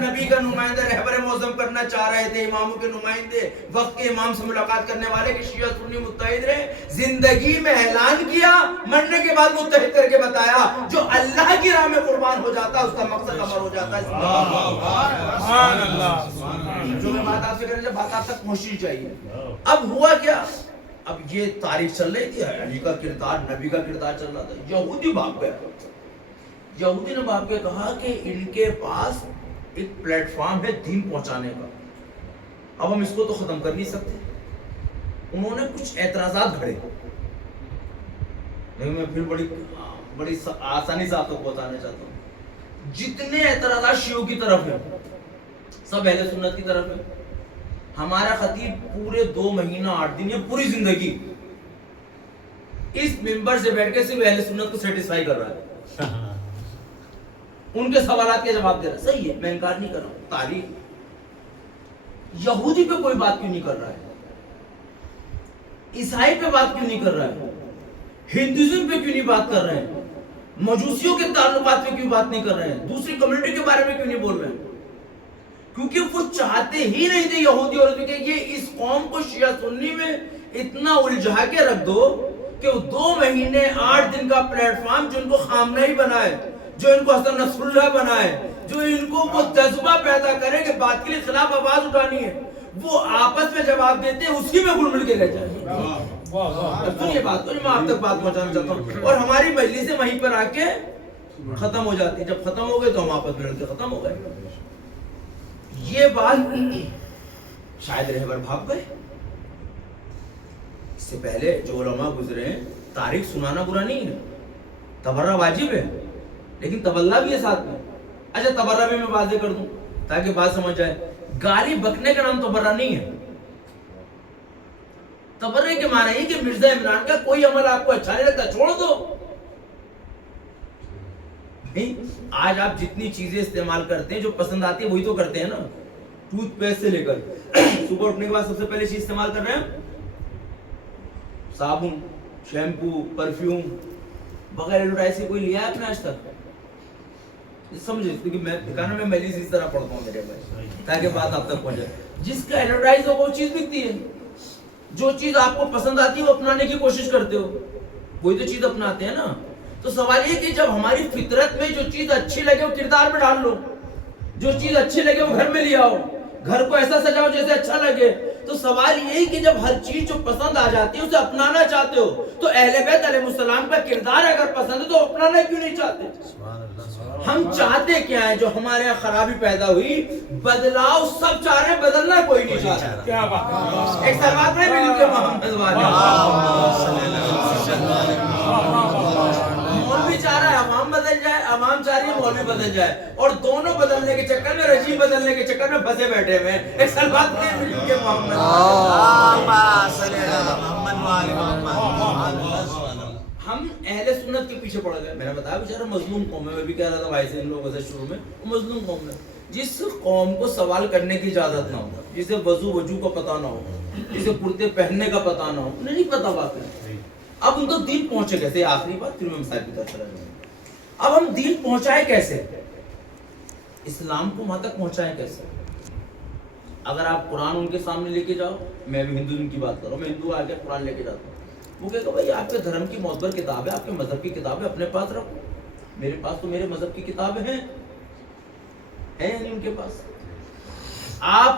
نبی کا نمائندہ رہبر معظم کرنا چاہ رہے تھے, اماموں کے نمائندے, وقت کے امام سے ملاقات کرنے والے کہ شیعہ سنی متحد رہے, زندگی میں اعلان کیا, مرنے کے بعد متحد کر کے بتایا جو اللہ کی راہ میں قربان ہو جاتا اس کا مقصد عمر ہو جاتا ہے. سبحان اللہ. جو میں بات آپ سے کریں, جب بات آپ تک پہنچنی چاہیے. اب ہوا کیا, اب یہ تاریخ چل رہی تھی, علی کا کردار, نبی کا کردار چل رہا تھا. یہودی بھاگ گیا. یہودی نے باپ کے کہا کہ ان کے پاس ایک پلیٹ فارم ہے دین پہنچانے کا، اب ہم اس کو تو ختم کر نہیں سکتے. انہوں نے کچھ اعتراضات گھڑے، لیکن میں پھر بڑی آسانی سے آپ تک بتانا چاہتا ہوں. جتنے اعتراضات شیعوں کی طرف ہیں سب اہل سنت کی طرف ہیں. ہمارا خطیب پورے 2 مہینہ 8 دن، یہ پوری زندگی اس ممبر سے بیٹھ کے صرف اہل سنت کو سیٹسفائی کر رہا ہے، ان کے سوالات کے جواب دے رہا ہے. صحیح ہے، میں انکار نہیں کر رہا ہوں. تاریخ یہودی پہ کوئی بات کیوں نہیں کر رہا ہے؟ عیسائی پہ بات کیوں نہیں کر رہا ہے؟ ہندوازم پہ کیوں نہیں بات کر رہے ہیں؟ مجوسیوں کے تعلقات پہ کیوں بات نہیں کر رہے ہیں؟ دوسری کمیونٹی کے بارے میں کیوں نہیں بول رہے ہیں؟ کیونکہ وہ چاہتے ہی نہیں تھے یہودی اور کہ یہ اس قوم کو شیعہ سنی میں اتنا الجھا کے رکھ دو کہ وہ 2 مہینے 8 دن کا پلیٹ فارم جو ان کو خامنہ ہی بنائے، جو ان کو حسن نصر اللہ بنائے، جو ان کو وہ جذبہ پیدا کرے کہ بات کے لیے خلاف آواز اٹھانی ہے، وہ آپس میں جواب دیتے ہیں، اسی میں گل مل کے رہ جائیں. یہ بات میں آپ تک بات پہنچانا چاہتا ہوں. اور ہماری مجلس وہیں پر آ کے ختم ہو جاتی ہے. جب ختم ہو گئے تو ہم آپس میں کے ختم ہو گئے. یہ بات شاید رہبر بھاگ گئے. اس سے پہلے جو علماء گزرے ہیں تاریخ سنانا برا نہیں ہے، تبرہ واجب ہے، لیکن تبلہ بھی ہے ساتھ میں. اچھا تبرہ بھی میں واضح کر دوں تاکہ بات سمجھ جائے. گالی بکنے کا نام تبرہ نہیں ہے. تبرے کے معنی ہے کہ مرزا عمران کا کوئی عمل آپ کو اچھا نہیں لگتا چھوڑ دو. آج آپ جتنی چیزیں استعمال کرتے ہیں جو پسند آتی ہے وہی تو کرتے ہیں نا. ٹوتھ پیسٹ سے لے کر صبح اٹھنے کے بعد سب سے پہلے چیز استعمال کر رہے ہیں صابن، شیمپو، پرفیوم. بغیر ایڈورٹائز سے کوئی لیا ہے آپ نے آج تک؟ سمجھے، کیونکہ میں ٹھکانا میں مجلس اس طرح پڑھتا ہوں میرے بھائی تاکہ بات آپ تک پہنچے. جس کا ایڈورٹائز ہو وہ چیز بکتی ہے. جو چیز آپ کو پسند آتی ہے وہ اپنانے کی کوشش کرتے ہو، وہی تو چیز اپناتے ہیں نا. تو سوال یہ کہ جب ہماری فطرت میں جو چیز اچھی لگے وہ کردار میں ڈال لو، جو چیز اچھی لگے وہ گھر میں لے آؤ، گھر کو ایسا سجاؤ جیسے اچھا لگے. تو سوال یہ کہ جب ہر چیز جو پسند آ جاتی ہے اسے اپنانا چاہتے ہو، تو اہل بیت علیہ السلام کا کردار اگر پسند ہے تو اپنانا کیوں نہیں چاہتے؟ ہم چاہتے کیا ہے؟ جو ہمارے یہاں خرابی پیدا ہوئی، بدلاؤ سب چاہ رہے ہیں، بدلنا کوئی نہیں چاہتا. ایک سلوات میں مل کے محمد والے مولوی چاہ رہا ہے عوام بدل جائے، عوام چاہ رہی ہے مولوی بدل جائے، اور دونوں بدلنے کے چکر میں، رجیم بدلنے کے چکر میں پھنسے بیٹھے ہوئے ہیں. ایک سلوات میں مل کے محمد ہم اہل سنت کے پیچھے پڑ گئے. میں نے بتایا بیچارہ مظلوم قوم ہے. میں بھی کہہ رہا تھا بھائی سے ان لوگوں سے شروع میں، وہ مظلوم قوم ہے. جس قوم کو سوال کرنے کی اجازت نہ ہو، جسے وضو کا پتہ نہ ہو، جسے کرتے پہننے کا پتہ نہ ہو، انہیں نہیں پتہ بات ہے. اب ان کو دین پہنچے کیسے؟ آخری بات پھر میں مسائل کی طرف چلا جاؤں. اب ہم دین پہنچائے کیسے؟ اسلام کو وہاں تک پہنچائے کیسے؟ اگر آپ قرآن ان کے سامنے لے کے جاؤ، میں بھی ہندوازم کی بات کر رہا ہوں، میں ہندو آ کے قرآن لے کے جاتا ہوں، وہ کہے گا بھائی آپ کے دھرم کی معتبر کتاب ہے، آپ کے مذہب کی کتاب ہے، اپنے پاس رکھو. میرے پاس تو میرے مذہب کی کتابیں ہیں نہیں ان کے پاس. آپ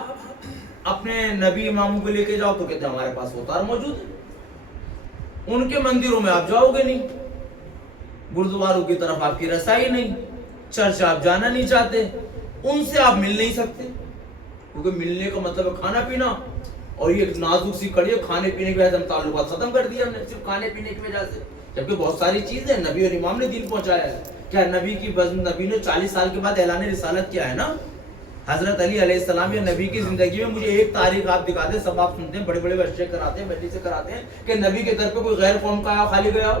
اپنے نبی اماموں کو لے کے جاؤ تو کہتے ہیں ہمارے پاس اوتار موجود ہے. ان کے مندروں میں آپ جاؤ گے نہیں، گردواروں کی طرف آپ کی رسائی نہیں، چرچ آپ جانا نہیں چاہتے، ان سے آپ مل نہیں سکتے، کیونکہ ملنے کا مطلب ہے کھانا پینا. اور یہ نازک سی کڑی ہے، کھانے پینے کی وجہ سے ہم تعلقات ختم کر دیا ہم نے، صرف کھانے پینے کی وجہ سے. جبکہ بہت ساری چیزیں نبی اور امام نے دین پہنچایا ہے. کیا نبی نے 40 سال کے بعد اعلان رسالت کیا ہے نا. حضرت علی علیہ السلام یا نبی کی زندگی میں مجھے ایک تاریخ آپ دکھا دیں، سب آپ سنتے ہیں، بڑے بڑے ورثے کراتے ہیں، مجلس سے کراتے ہیں کہ نبی کے در پہ کوئی غیر قوم کا خالی گیا ہو،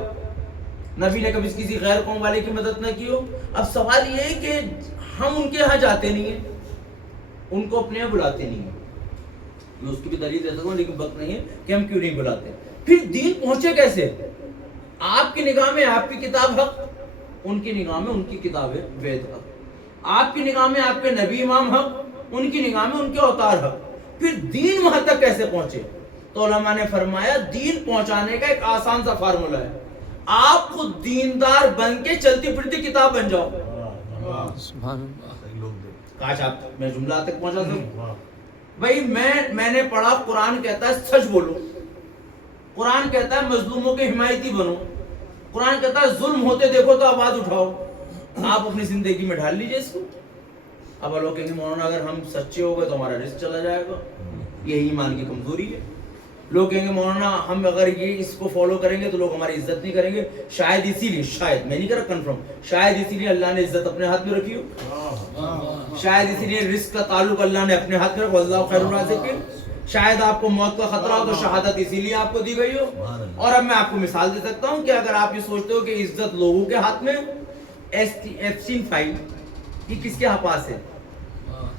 نبی نے کبھی کسی غیر قوم والے کی مدد نہ کی ہو. اب سوال یہ ہے کہ ہم ان کے ہاں جاتے نہیں ہیں، ان کو اپنے یہاں بلاتے نہیں ہیں. میں اس کی بھی دلیل دیتا ہوں لیکن وقت نہیں ہے کہ ہم کیوں نہیں بلاتے. پھر دین پہنچے کیسے؟ آپ کی نگاہ میں آپ کی کتاب حق، ان کی نگاہ میں ان کی کتاب ہے وید حق. آپ کی نگاہ میں آپ کے نبی امام حق، ان کی نگاہ میں ان کے اوتار حق. پھر دین وہاں تک کیسے پہنچے؟ تو علماء نے فرمایا دین پہنچانے کا ایک آسان سا فارمولہ ہے، آپ خود دیندار بن کے چلتی پھرتی کتاب بن جاؤ. کاش آپ میں جملہ تک پہنچا دوں. بھائی میں نے پڑھا قرآن کہتا ہے سچ بولو، قرآن کہتا ہے مظلوموں کے حمایتی بنو، قرآن کہتا ہے ظلم ہوتے دیکھو تو آواز اٹھاؤ، آپ اپنی زندگی میں ڈال لیجئے اس کو. اب لوگ کہیں گے مولانا اگر ہم سچے ہو گئے تو ہمارا رزق چلا جائے گا. یہی ایمان کی کمزوری ہے. لوگ کہیں گے مولانا ہم اگر یہ اس کو فالو کریں گے تو لوگ ہماری عزت نہیں کریں گے. شاید اسی لیے, شاید میں نہیں کر رہا کنفرم, شاید اسی لیے اللہ نے عزت اپنے ہاتھ میں رکھی ہو. شاید اسی لیے رزق کا تعلق اللہ نے اپنے ہاتھ میں رکھا. واللہ خیر الرازقین. شاید آپ کو موت کا خطرہ ہو تو شہادت اسی لیے آپ کو دی گئی ہو. اور اب میں آپ کو مثال دے سکتا ہوں کہ اگر آپ یہ سوچتے ہو کہ عزت لوگوں کے ہاتھ میں, ایپسٹین فائل یہ کس کے پاس ہے,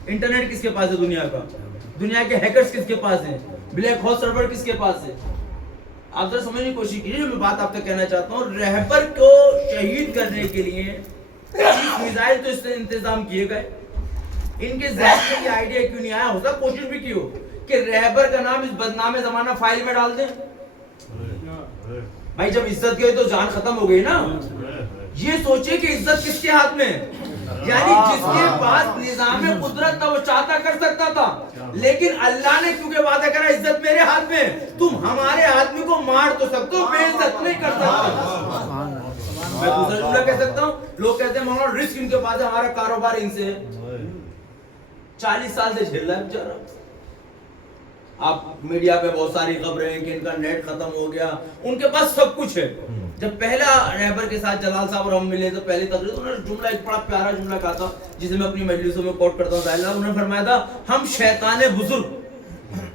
انٹرنیٹ کس کے پاس ہے دنیا کا, دنیا کے ہیکرز کس کے پاس ہیں, بلیک ہول سرور کس کے پاس ہے. آپ ذرا سمجھنے کی کوشش کیجیے. میں بات آپ تک کہنا چاہتا ہوں, رہبر کو شہید کرنے کے لیے 30 میزائل تو اس سے انتظام کیے گئے. ان کے ذہن میں یہ آئیڈیا کیوں نہیں آیا, ہوتا کوشش بھی کی ہو کہ رہبر کا نام اس بدنام زمانہ فائل میں ڈال دیں. بھائی جب عزت گئی تو جان ختم ہو گئی نا. یہ سوچے کہ عزت کس کے ہاتھ میں ہے, یعنی جس کے پاس نظام قدرت تھا وہ چاہتا کر سکتا تھا, لیکن اللہ نے کیونکہ وعدہ کرا عزت میرے ہاتھ میں, تم ہمارے آدمی کو مار تو سکتے ہو, بے عزت نہیں کر سکتے. میں دوسرا جملہ کہہ سکتا ہوں, لوگ کہتے ہیں مولانا رزق ان کے پاس ہے, ہمارا کاروبار ان سے ہے. 40 سال سے جھیل رہا ہے بیچارہ. آپ میڈیا پہ بہت ساری خبریں ہیں کہ ان کا نیٹ ختم ہو گیا, ان کے پاس سب کچھ ہے. جب پہلا رہبر کے ساتھ جلال صاحب اور ہم ملے تو پہلی تقریر انہوں نے جملہ, ایک بڑا پیارا جملہ کہا تھا جسے میں اپنی مجلسوں میں کوٹ کرتا ہوں. انہوں نے فرمایا تھا, ہم شیطان بزرگ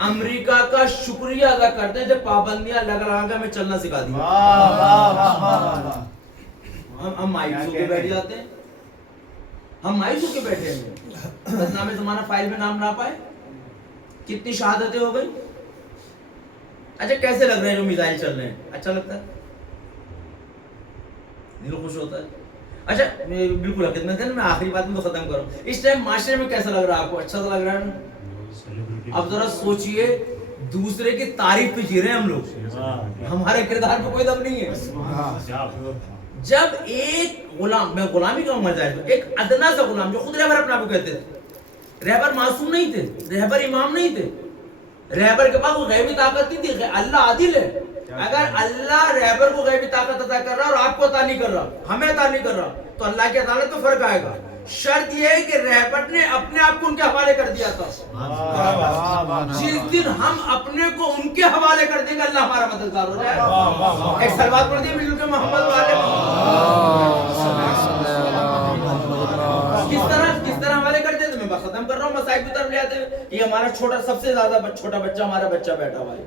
امریکہ کا شکریہ ادا کرتے ہیں جب پابندیاں لگا کے ہمیں چلنا سکھا دی. ہم مایوس ہو کے بیٹھ جاتے ہیں, ہم مایوس ہو کے بیٹھے ہیں. بدنام زمانہ فائل میں نام نہ پائے, کتنی شہادتیں ہو گئی. اچھا کیسے لگ رہے ہیں جو میزائل چل رہے ہیں, اچھا لگتا ہے, دل خوش ہوتا ہے. اچھا بالکل حقیقت میں میں آخری بات میں تو ختم کروں. اس ٹائم معاشرے میں کیسا لگ رہا ہے آپ کو, اچھا تو لگ رہا ہے نا. اب ذرا سوچئے, دوسرے کی تعریف پہ جی رہے ہیں ہم لوگ, ہمارے کردار پہ کوئی دم نہیں ہے. جب ایک غلام, میں غلامی کا مر جائے, ایک ادنا سا غلام جو خود رہبر اپنے آپ کو کہتے تھے, رہبر معصوم نہیں تھے, رہبر امام نہیں تھے, رہبر کے پاس وہ غیبی طاقت نہیں تھی. اللہ عادل ہے, اگر اللہ رہبر کو غیبی طاقت عطا کر رہا اور آپ کو عطا نہیں کر رہا, ہمیں عطا نہیں کر رہا, تو اللہ کی عدالت میں فرق آئے گا. شرط یہ ہے کہ رہبر نے اپنے آپ کو ان کے حوالے کر دیا تھا. جس دن ہم اپنے کو ان کے حوالے کر دیں گے اللہ ہمارا مددگار ہو جائے گا. ایک صلوات پڑھ دیے مل کے محمد والے. کس طرح حوالے کر دیتے, میں ختم کر رہا ہوں, مسائل کی طرف لے آتے ہیں. یہ ہمارا چھوٹا, سب سے زیادہ چھوٹا بچہ, ہمارا بچہ بیٹھا ہوا ہے.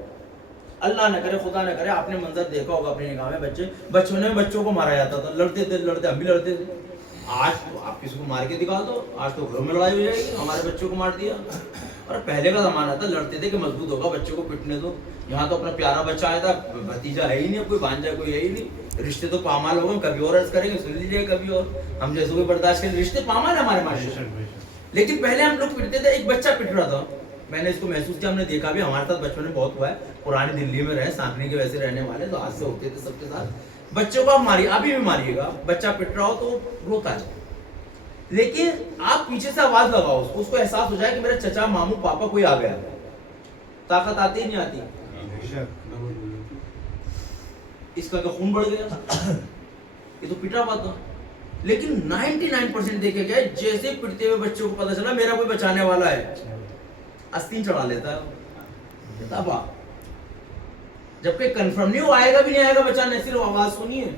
اللہ نہ کرے, خدا نہ کرے, آپ نے منظر دیکھا ہوگا اپنی نگاہ میں, بچوں نے بچوں کو مارا جاتا تھا, لڑتے تھے, ہم بھی لڑتے تھے. آج تو آپ کسی کو مار کے دکھا دو, آج تو گھروں میں لڑائی ہو جائے گی, ہمارے بچوں کو مار دیا. اور پہلے کا زمانہ تھا, لڑتے تھے کہ مضبوط ہوگا, بچوں کو پٹنے دو. یہاں تو اپنا پیارا بچہ آیا تھا, بھتیجا ہے ہی نہیں, کوئی بھانجا کوئی ہے ہی نہیں. رشتے تو پامال ہو گئے, کبھی اور عرض کریں گے, سن لیجیے کبھی اور. ہم جیسے کوئی برداشت کریں, رشتے پامال ہے ہمارے معاشرے میں. لیکن پہلے ہم لوگ پٹتے تھے, ایک بچہ پٹ رہا تھا, میں نے اس کو محسوس کیا, ہم نے دیکھا بھی, ہمارے ساتھ بچپن میں بہت ہوا ہے. پرانی دلی میں رہے, سانکھڑی کے ویسے رہنے والے, تو حادثے ہوتے تھے سب کے ساتھ. بچوں کو آپ ماریے, ابھی بھی ماریے گا, بچہ پٹ رہا ہو تو روتا ہے, لیکن آپ پیچھے سے آواز لگاؤ, اس کو احساس ہو جائے کہ میرے چچا ماموں پاپا کوئی آ گیا. طاقت آتی ہی نہیں آتی. اس کا خون بڑھ گیا, یہ تو پٹا ہوا تھا. لیکن 99% دیکھے گئے, جیسے پٹتے ہوئے بچوں کو پتا چلا میرا کوئی بچانے والا ہے, آستین چڑھا لیتا ہے. جبکہ کنفرم نہیں, وہ آئے گا بھی نہیں آئے گا بچانے, صرف آواز سنی ہے.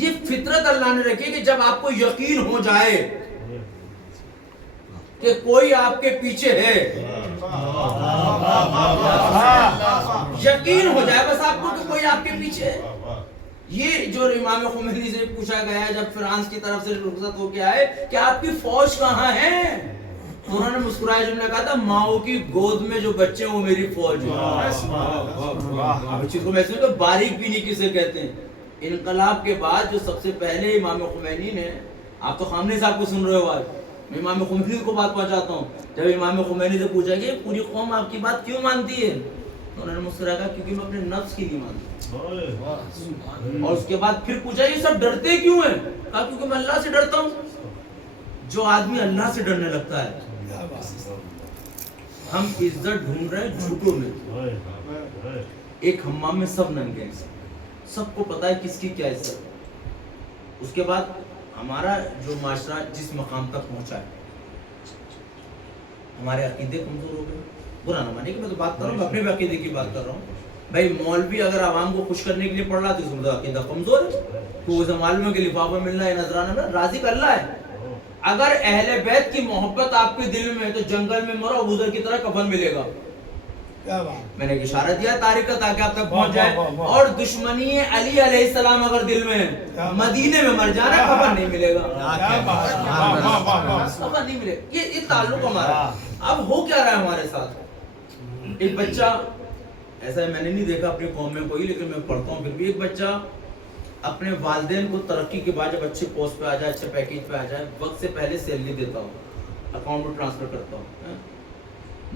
یہ فطرت اللہ نے رکھی کہ جب آپ کو یقین ہو جائے کہ کوئی آپ کے پیچھے ہے, یقین ہو جائے بس آپ کو کہ کوئی آپ کے پیچھے ہے. یہ جو امام خمینی سے پوچھا گیا ہے جب فرانس کی طرف سے رخصت ہو کے آئے کہ آپ کی فوج کہاں ہے, تو انہوں نے مسکرائے جملہ کہا تھا, ماؤں کی گود میں جو بچے ہیں وہ میری فوج ہے. اب اس چیز کو محسوس کہ باریک بینی کسے کہتے ہیں. انقلاب کے بعد جو سب سے پہلے امام خمینی نے, آپ تو خامنہئی صاحب کو سن رہے ہو آج, میں امام خمینی کو بات پہنچاتا ہوں. جب امام خمینی سے پوچھا کہ پوری قوم آپ کی بات کیوں مانتی ہے, تو انہوں نے مسکرایا کہا کیونکہ میں اپنے نفس کی نہیں مانتا. اور اس کے بعد پھر پوچھا یہ سب ڈرتے کیوں ہیں, کہا کیونکہ میں اللہ سے ڈرتا ہوں. جو آدمی اللہ سے ڈرنے لگتا ہے, ہم عزت ڈھونڈ رہے ہیں جھوٹوں میں. ایک حمام میں سب ننگے ہیں, سب کو پتا ہے کس کی کیا عزت. اس کے بعد ہمارا جو معاشرہ جس مقام تک پہنچا ہے، ہمارے عقیدے کمزور ہو گئے. برا نہ مانے کہ میں تو بات کر رہا ہوں، اپنے بھی عقیدے کی بات کر رہا ہوں. بھائی مولوی اگر عوام کو خوش کرنے کے لیے پڑھ رہا تو اس میں عقیدہ کمزور ہے. تو اسے معلوم کے لفافہ ملنا ہے، نذرانہ ملنا، رازق اللہ ہے. اگر اہل بیت کی محبت آپ کے دل میں ہے تو جنگل میں مرو، ابوذر کی طرح کفن ملے گا. میں نے ایک اشارہ دیا تاریخ کا تاکہ آپ تک پہنچ جائے. اور دشمنی علی علیہ السلام اگر دل میں ہے، مدینے میں مر جانا، کفن نہیں ملے گا. کفن نہیں ملے. یہ تعلق ہمارا. اب ہو کیا رہا ہے ہمارے ساتھ؟ ایک بچہ، ایسا میں نے نہیں دیکھا اپنی قوم میں کوئی، لیکن میں پڑھتا ہوں پھر بھی، ایک بچہ اپنے والدین کو ترقی کے بعد جب اچھے پوسٹ پہ آ جائے، اچھے پیکیج پہ آ جائے، وقت سے پہلے سیلری دیتا ہوں، اکاؤنٹ میں ٹرانسفر کرتا ہوں.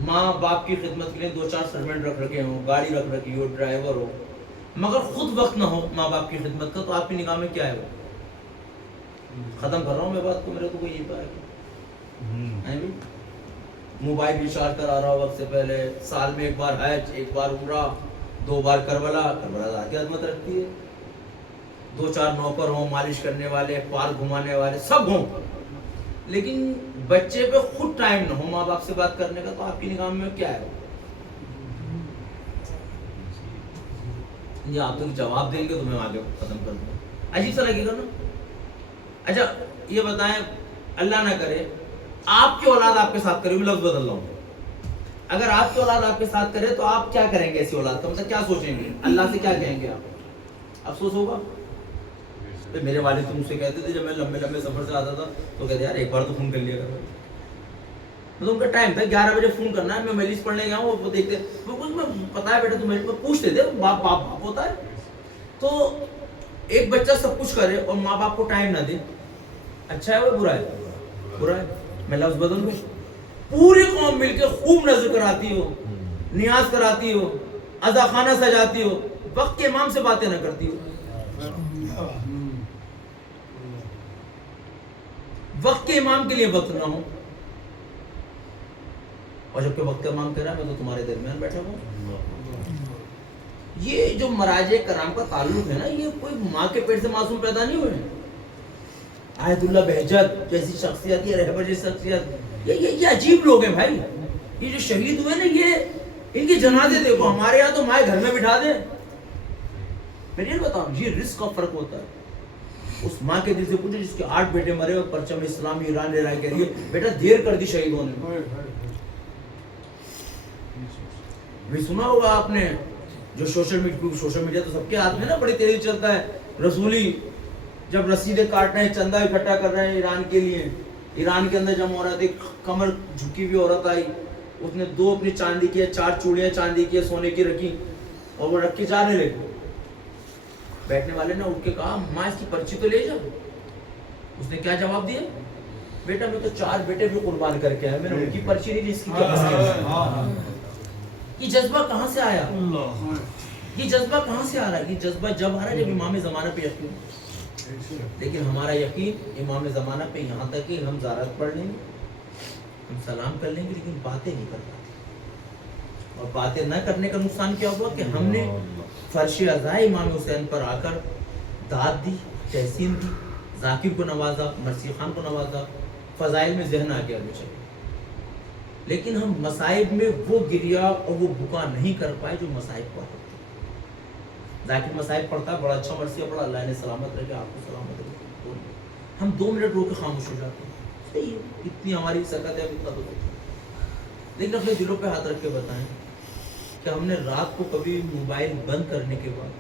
ماں باپ کی خدمت کے لیے 2-4 سرونٹ رکھ رکھے ہوں، گاڑی رکھ رکھی ہو، ڈرائیور ہو، مگر خود وقت نہ ہو ماں باپ کی خدمت کا، تو آپ کی نگاہ میں کیا ہے وہ؟ ختم کر رہا ہوں میں بات کو، میرے کو کوئی یہ پائے گا. موبائل ریچارج کرا رہا وقت سے پہلے، سال میں ایک بار حج، ایک بار عمرہ، 2 بار کربلا. کربلا ذاتی عظمت رکھتی ہے. 2-4 نوکر ہوں، مالش کرنے والے، پارک گھمانے والے، سب ہوں، لیکن بچے پہ خود ٹائم نہ ہو ماں باپ سے بات کرنے کا، تو آپ کی نگاہ میں کیا ہے؟ یہ آپ تو جواب دیں گے تو میں آگے ختم کر دوں. عجیب سا لگے گا نا. اچھا یہ بتائیں، اللہ نہ کرے آپ کی اولاد آپ کے ساتھ کرے، میں لفظ بدل رہا ہوں، اگر آپ کی اولاد آپ کے ساتھ کرے تو آپ کیا کریں گے ایسی اولاد کا؟ مطلب کیا سوچیں گے؟ اللہ سے کیا کہیں گے آپ؟ افسوس ہوگا. میرے والد تو مجھ سے کہتے تھے جب میں لمبے سفر سے آتا تھا تو کہتے یار ایک بار تو فون کر لیا کرو. تو ان کا ٹائم تھا 11 بجے فون کرنا ہے، میں مجلس پڑھنے گیا ہوں، وہ دیکھتے میں پتا ہے بیٹا تمہیں پوچھتے تھے، باپ باپ ہوتا ہے. تو ایک بچہ سب کچھ کرے اور ماں باپ کو ٹائم نہ دے، اچھا ہے وہ برا ہے؟ برا ہے. میں لفظ بدل دوں، پوری قوم مل کے خوب نذر کراتی ہو، نیاز کراتی ہو، عزا خانہ سجاتی ہو، وقت کے امام سے باتیں نہ کرتی ہو. وقت کے امام کے لیے وقت نہ ہو، اور جب کہ وقت امام کہہ رہا ہے میں تو تمہارے درمیان بیٹھا ہوں. یہ جو مراجع کرام کا تعلق ہے نا، یہ کوئی ماں کے پیٹ سے معصوم پیدا نہیں ہوئے. آیت اللہ بہجت جیسی شخصیت، یہ رہبر جیسی شخصیت، یہ عجیب لوگ ہیں بھائی. یہ جو شہید ہوئے نا، یہ ان کی جنازے دیکھو، ہمارے یہاں تو مائیں گھر میں بٹھا دیں. میں یہ بتاؤں، یہ رزق کا فرق ہوتا ہے. اس ماں کے دل سے پوچھو جس کے 8 بیٹے مرے اور پرچم اسلامی ایران لے رہا، کہہ رہی ہے بیٹا دیر کر دی شہید ہونے میں. بھی سنا ہوگا آپ نے جو سوشل میڈیا تو سب کے ہاتھ میں نا بڑی تیزی چلتا ہے. رسولی جب رسیدیں کاٹ رہے ہیں، چندہ اکٹھا کر رہے ہیں ایران کے لیے، ایران کے اندر جمع ہو رہا تھا، ایک کمر جھکی ہوئی عورت آئی، اس نے 2 اپنی چاندی کی 4 چوڑیاں چاندی کی سونے کی رکھی اور وہ رکھ کے جانے لگے. بیٹھنے والے نے اٹھ کے کہا ماں اس کی پرچی تو لے جا. اس نے کیا جواب دیا؟ بیٹا میں تو 4 بیٹے بھی قربان کر کے آیا، میں نے ان کی پرچی نہیں لی، اس کی کیا پرچی؟ یہ جذبہ کہاں سے آیا؟ یہ جذبہ کہاں سے آ رہا ہے؟ یہ جذبہ جب آ رہا ہے جب امام زمانہ پہ یقین. لیکن ہمارا یقین امام زمانہ پہ یہاں تک کہ ہم زیارت پڑھ لیں گے، ہم سلام کر لیں گے، لیکن باتیں نہیں کر پاتے. اور باتیں نہ کرنے کا نقصان کیا ہوا کہ ہم نے فرش عزائے امام حسین پر آ کر داد دی، تحسین دی، ذاکر کو نوازا، مرسی خان کو نوازا، فضائل میں ذہن آ گیا مجھے. لیکن ہم مصائب میں وہ گریا اور وہ بکا نہیں کر پائے جو مصائب پڑھتے. ذاکر مصائب پڑھتا ہے، بڑا اچھا مرثیہ پڑھا، اللہ نے سلامت رکھے، آپ کو سلامت رکھے. ہم 2 منٹ رو کے خاموش ہو جاتے ہیں. صحیح ہے، اتنی ہماری سکت ہے، اتنا تو دیکھیں. لیکن اپنے دلوں پہ ہاتھ رکھ کے بتائیں کہ ہم نے رات کو کبھی موبائل بند کرنے کے بعد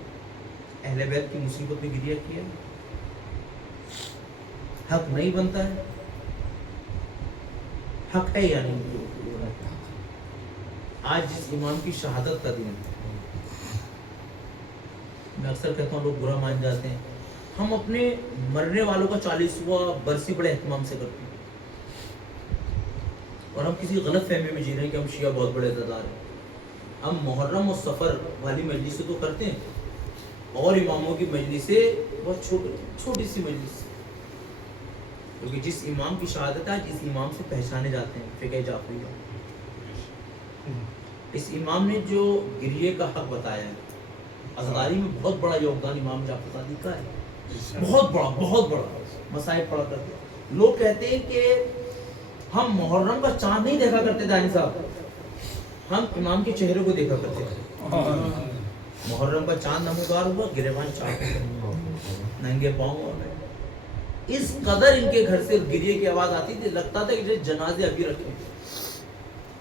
اہل بیت کی مصیبت میں گریہ کیا؟ حق نہیں بنتا ہے؟ حق ہے یا نہیں؟ آج جس امام کی شہادت کا دن ہے، میں اکثر کہتا ہوں لوگ برا مان جاتے ہیں، ہم اپنے مرنے والوں کا 40واں برسی بڑے اہتمام سے کرتے ہیں، اور ہم کسی غلط فہمی میں جی رہے ہیں کہ ہم شیعہ بہت بڑے عزادار ہیں. ہم محرم اور سفر والی مجلس سے تو کرتے ہیں، اور اماموں کی مجلس سے بہت چھوٹی سی مجلس، کیونکہ جس امام کی شہادت ہے جس امام سے پہچانے جاتے ہیں فقہ جعفریہ. اس امام نے جو گریے کا حق بتایا ہے، عزاداری میں بہت بڑا یوگدان امام جعفر صادق کا ہے. بہت بڑا مصائب پڑا کرتے. لوگ کہتے ہیں کہ ہم محرم کا چاند نہیں دیکھا کرتے دانی صاحب, ہم امام کے چہرے کو دیکھا کرتے تھے. محرم کا چاند نمودار ہوا, گریبان چاند ننگے پاؤں ہوا. اس قدر ان کے گھر سے گریے کی آواز آتی تھی, لگتا تھا کہ جنازے ابھی رکھے.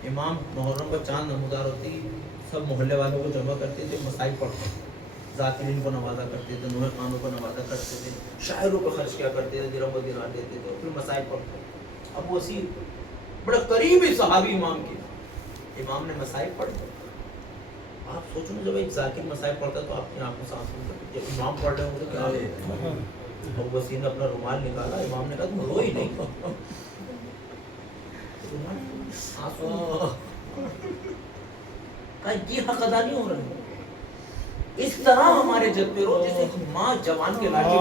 امام محرم کا چاند نمودار ہوتی, سب محلے والوں کو جمع کرتے تھے, مصائب پڑھتے, ذاکرین کو نوازا کرتے تھے, نوح خانوں کو نوازا کرتے تھے, شاعروں کو خرچ کیا کرتے تھے, درہم و دینار دیتے تھے, پھر مصائب پڑھتے. اب وہ اسی بڑا قریبی صحابی امام کے, امام نے مصائب پڑھے. آپ سوچو نا, جب ایک ذاکر مصائب پڑھتا تو آپ کی آنکھوں سے آنسو نکلتے. جب امام پڑھ رہے ہوں تو کیا ہوتا. اب وسیع نے اپنا رومال نکالا, امام نے کہا تم رو ہی نہیں. یہ حق ادا نہیں ہو رہا. اس طرح ہمارے جد پہ رو جیسے ماں جوان کے لاٹھی.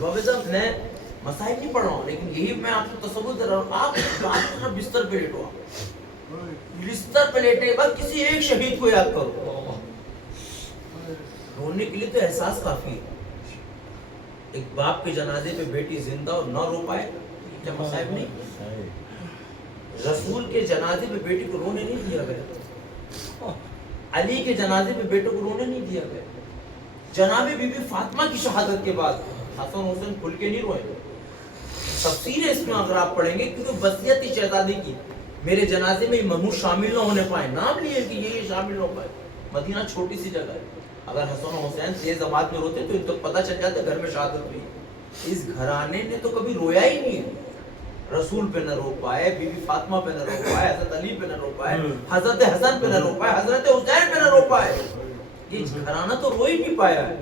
بابا صاحب میں مسائل نہیں پڑھ رہا ہوں, لیکن یہی میں آپ کو تصور دے رہا ہوں. آپ بستر پہ لیٹو, بستر پہ لیٹے کے بعد کسی ایک شہید کو یاد کرو. رونے کے لیے تو احساس کافی ہے. ایک باپ کے جنازے پہ بیٹی زندہ اور نہ رو پائے, کیا مصائب نہیں؟ رسول کے جنازے پہ بیٹی کو رونے نہیں دیا گیا, علی کے جنازے پہ بیٹے کو رونے نہیں دیا گیا. جناب بی بی فاطمہ کی شہادت کے بعد حسن حسین کھل کے نہیں روئے. تفسیر اس میں اگر آپ پڑھیں گے, کیونکہ وصیت تھی شہزادی کی, میرے جنازے میں محمود شامل نہ ہونے پائے, نام لیے کہ یہ شامل نہ ہو پائے. مدینہ چھوٹی سی جگہ ہے, اگر حسن و حسین تیز آواز میں روتے تو ان تک پتہ چل جاتا گھر میں شہادت ہوئی. اس گھرانے نے تو کبھی رویا ہی نہیں. رسول پہ نہ رو پائے, بی بی فاطمہ پہ نہ رو پائے, حضرت علی پہ نہ رو پائے, حضرت حسن پہ نہ رو پائے, حضرت حسین پہ نہ رو پائے. یہ گھرانہ تو رو ہی نہیں پایا ہے.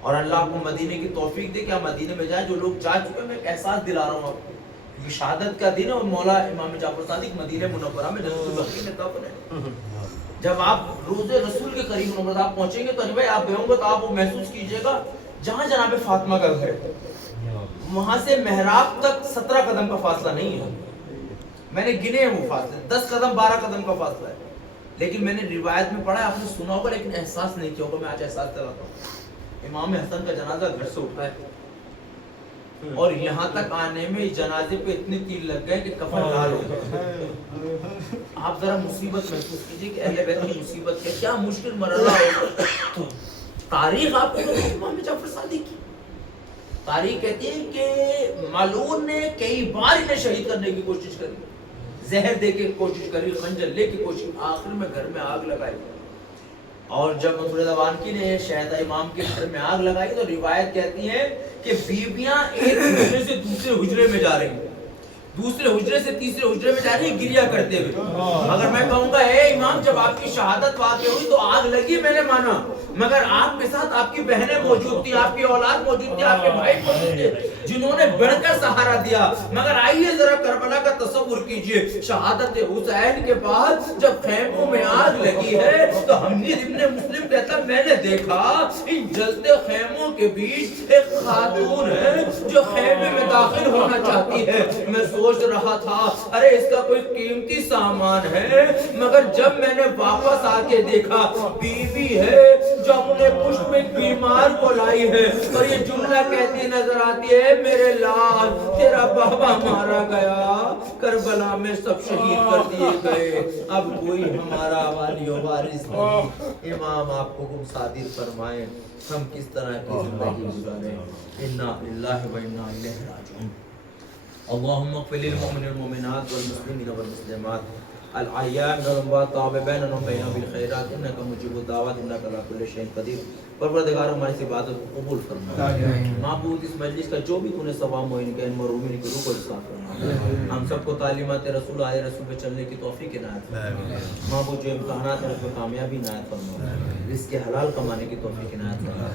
اور اللہ آپ کو مدینے کی توفیق دے کہ آپ مدینے میں جائیں. جو لوگ جا چکے ہیں, میں ایک احساس دلا رہا ہوں آپ کو. یہ شہادت کا دن ہے, اور مولا امام جعفر صادق مدینہ منورہ میں جنت البقیع میں دفن ہے. جب آپ روزے رسول کے قریب نمبر آپ پہنچیں گے تو بھائی آپ گئے ہوں گے تو آپ وہ محسوس کیجئے گا جہاں جناب فاطمہ کا گھر ہے, وہاں سے محراب تک 17 قدم کا فاصلہ نہیں ہے. میں نے گنے ہیں وہ فاصلے, 10 قدم 12 قدم کا فاصلہ ہے. لیکن میں نے روایت میں پڑھا ہے, آپ نے سنا ہوگا لیکن احساس نہیں کیا ہوگا. میں آج احساس دلاتا ہوں. امام حسن کا جنازہ گھر سے اٹھا ہے, اور یہاں تک آنے میں جنازے پہ اتنے تیر لگ گئے کہ کفن لال ہو گئے. آپ ذرا مصیبت محسوس کیجئے کہ اہل بیت کی مصیبت کیا مشکل مرحلہ ہوگا. تاریخ آپ کو امام جعفر صادق کی تاریخ کہتی ہے کہ ملعون نے کئی بار انہیں شہید کرنے کی کوشش کری, زہر دے کے کوشش کری, خنجر لے کے کوشش, آخر میں گھر میں آگ لگائی. اور جب مسعود اوانکی نے شہداء امام کے گھر میں آگ لگائی تو روایت کہتی ہے کہ بیویاں ایک حجرے سے دوسرے حجرے میں جا رہی ہیں, دوسرے حجرے سے تیسرے حجرے میں جا رہی ہیں گریا کرتے ہوئے. اگر میں کہوں گا اے امام جب آپ کی شہادت واقع ہوئی تو آگ لگی, میں نے مانا, مگر آپ کے ساتھ آپ کی بہنیں موجود تھی, آپ کی اولاد موجود تھی, آپ کے بھائی موجود تھے جنہوں نے بڑھ کر سہارا دیا. مگر آئیے ذرا کربلا کا تصور کیجئے, شہادت حسین کے بعد جب خیموں میں آگ لگی ہے تو حمید ابن مسلم کہتا میں نے دیکھا ان جلتے خیموں کے بیچ ایک خاتون ہے جو خیمے میں داخل ہونا چاہتی ہے. میں سوچ رہا تھا ارے اس کا کوئی قیمتی سامان ہے, مگر جب میں نے واپس آ کے دیکھا بیوی ہے جو اپنے پشت میں بیمار کو لائی ہے, اور یہ جملہ کہتی نظر آتی ہے میرے لال تیرا بابا مارا گیا, کربلا میں سب شہید کر دیے گئے, اب کوئی ہمارا والی و وارث نہیں. امام آپ کو صادق فرمائیں ہم کس طرح کی زندگی گزاریں. انا للہ و انا الیہ راجعون. اللهم اغفر للمؤمنين والمؤمنات والمسلمين والمسلمات الاحياء منهم والاموات وتاب بيننا وبينهم بالخيرات انك مجيب الدعوات انك على كل شيء قدير. پروردگار ہماری اس عبادت کو قبول فرما. معبود اس مجلس کا جو بھی تو نے ثواب معین کیا, ان محرومین کی روح کو اصلاح فرما. ہم سب کو تعلیمات رسول آئے رسول پہ چلنے کی توفیق عنایت فرما. معبود جو امتحانات ہیں اس میں کامیابی عنایت فرما, رزق حلال کمانے کی توفیق عنایت فرما.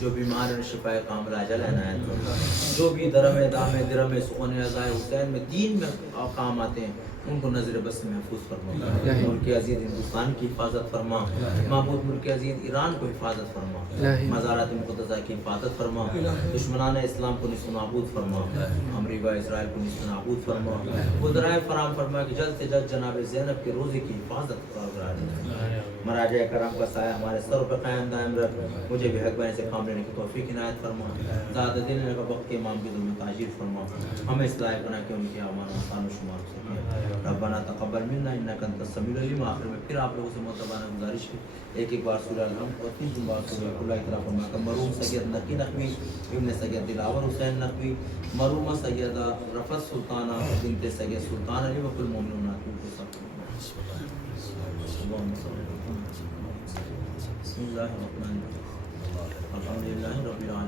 جو بیمار ہیں شفاء کاملہ عاجلہ عنایت فرما. جو بھی درم دام درم سخن عزائے حسین میں دین میں کام آتے ہیں ان کو نظر بس سے محفوظ فرما، ملک عزیز ہندوستان کی حفاظت فرما، معبود ملک عزیز ایران کو حفاظت فرما، مزارات مقدسہ کی حفاظت فرما، دشمنان اسلام کو نصف نابود فرما، امریکہ اسرائیل کو نصف نابود فرما، وہ ذرائع فراہم فرما کہ جلد سے جلد جناب زینب کے روزے کی حفاظت فرما، مراجع کرام کا سایہ ہمارے سر پر قائم دائم رکھ، مجھے بھی حق بہنے سے کام لینے کی توفیق عنایت فرما، زیادہ دل کا وقت کے امام کی ظلم تاجیر فرما، ہمیں اصلاح بنا کے ان کی امان آسان و شمار سے کیا، ربنا تقبل منا انک انت السمیع العلیم۔ آخر میں پھر آپ لوگوں سے معتبانہ گزارش کی، ایک بار سورہ الحمد اور 3 بار سورہ کل اطراف فرما کر مرحوم سید نقی نقوی ابن سید دلاور حسین نقوی، مرحومہ سیدہ رفعت سلطانہ بنت سید سلطان علی وکل مومنات کو سب بسم اللہ الرحمن الرحیم، الحمد للہ رب العالمین۔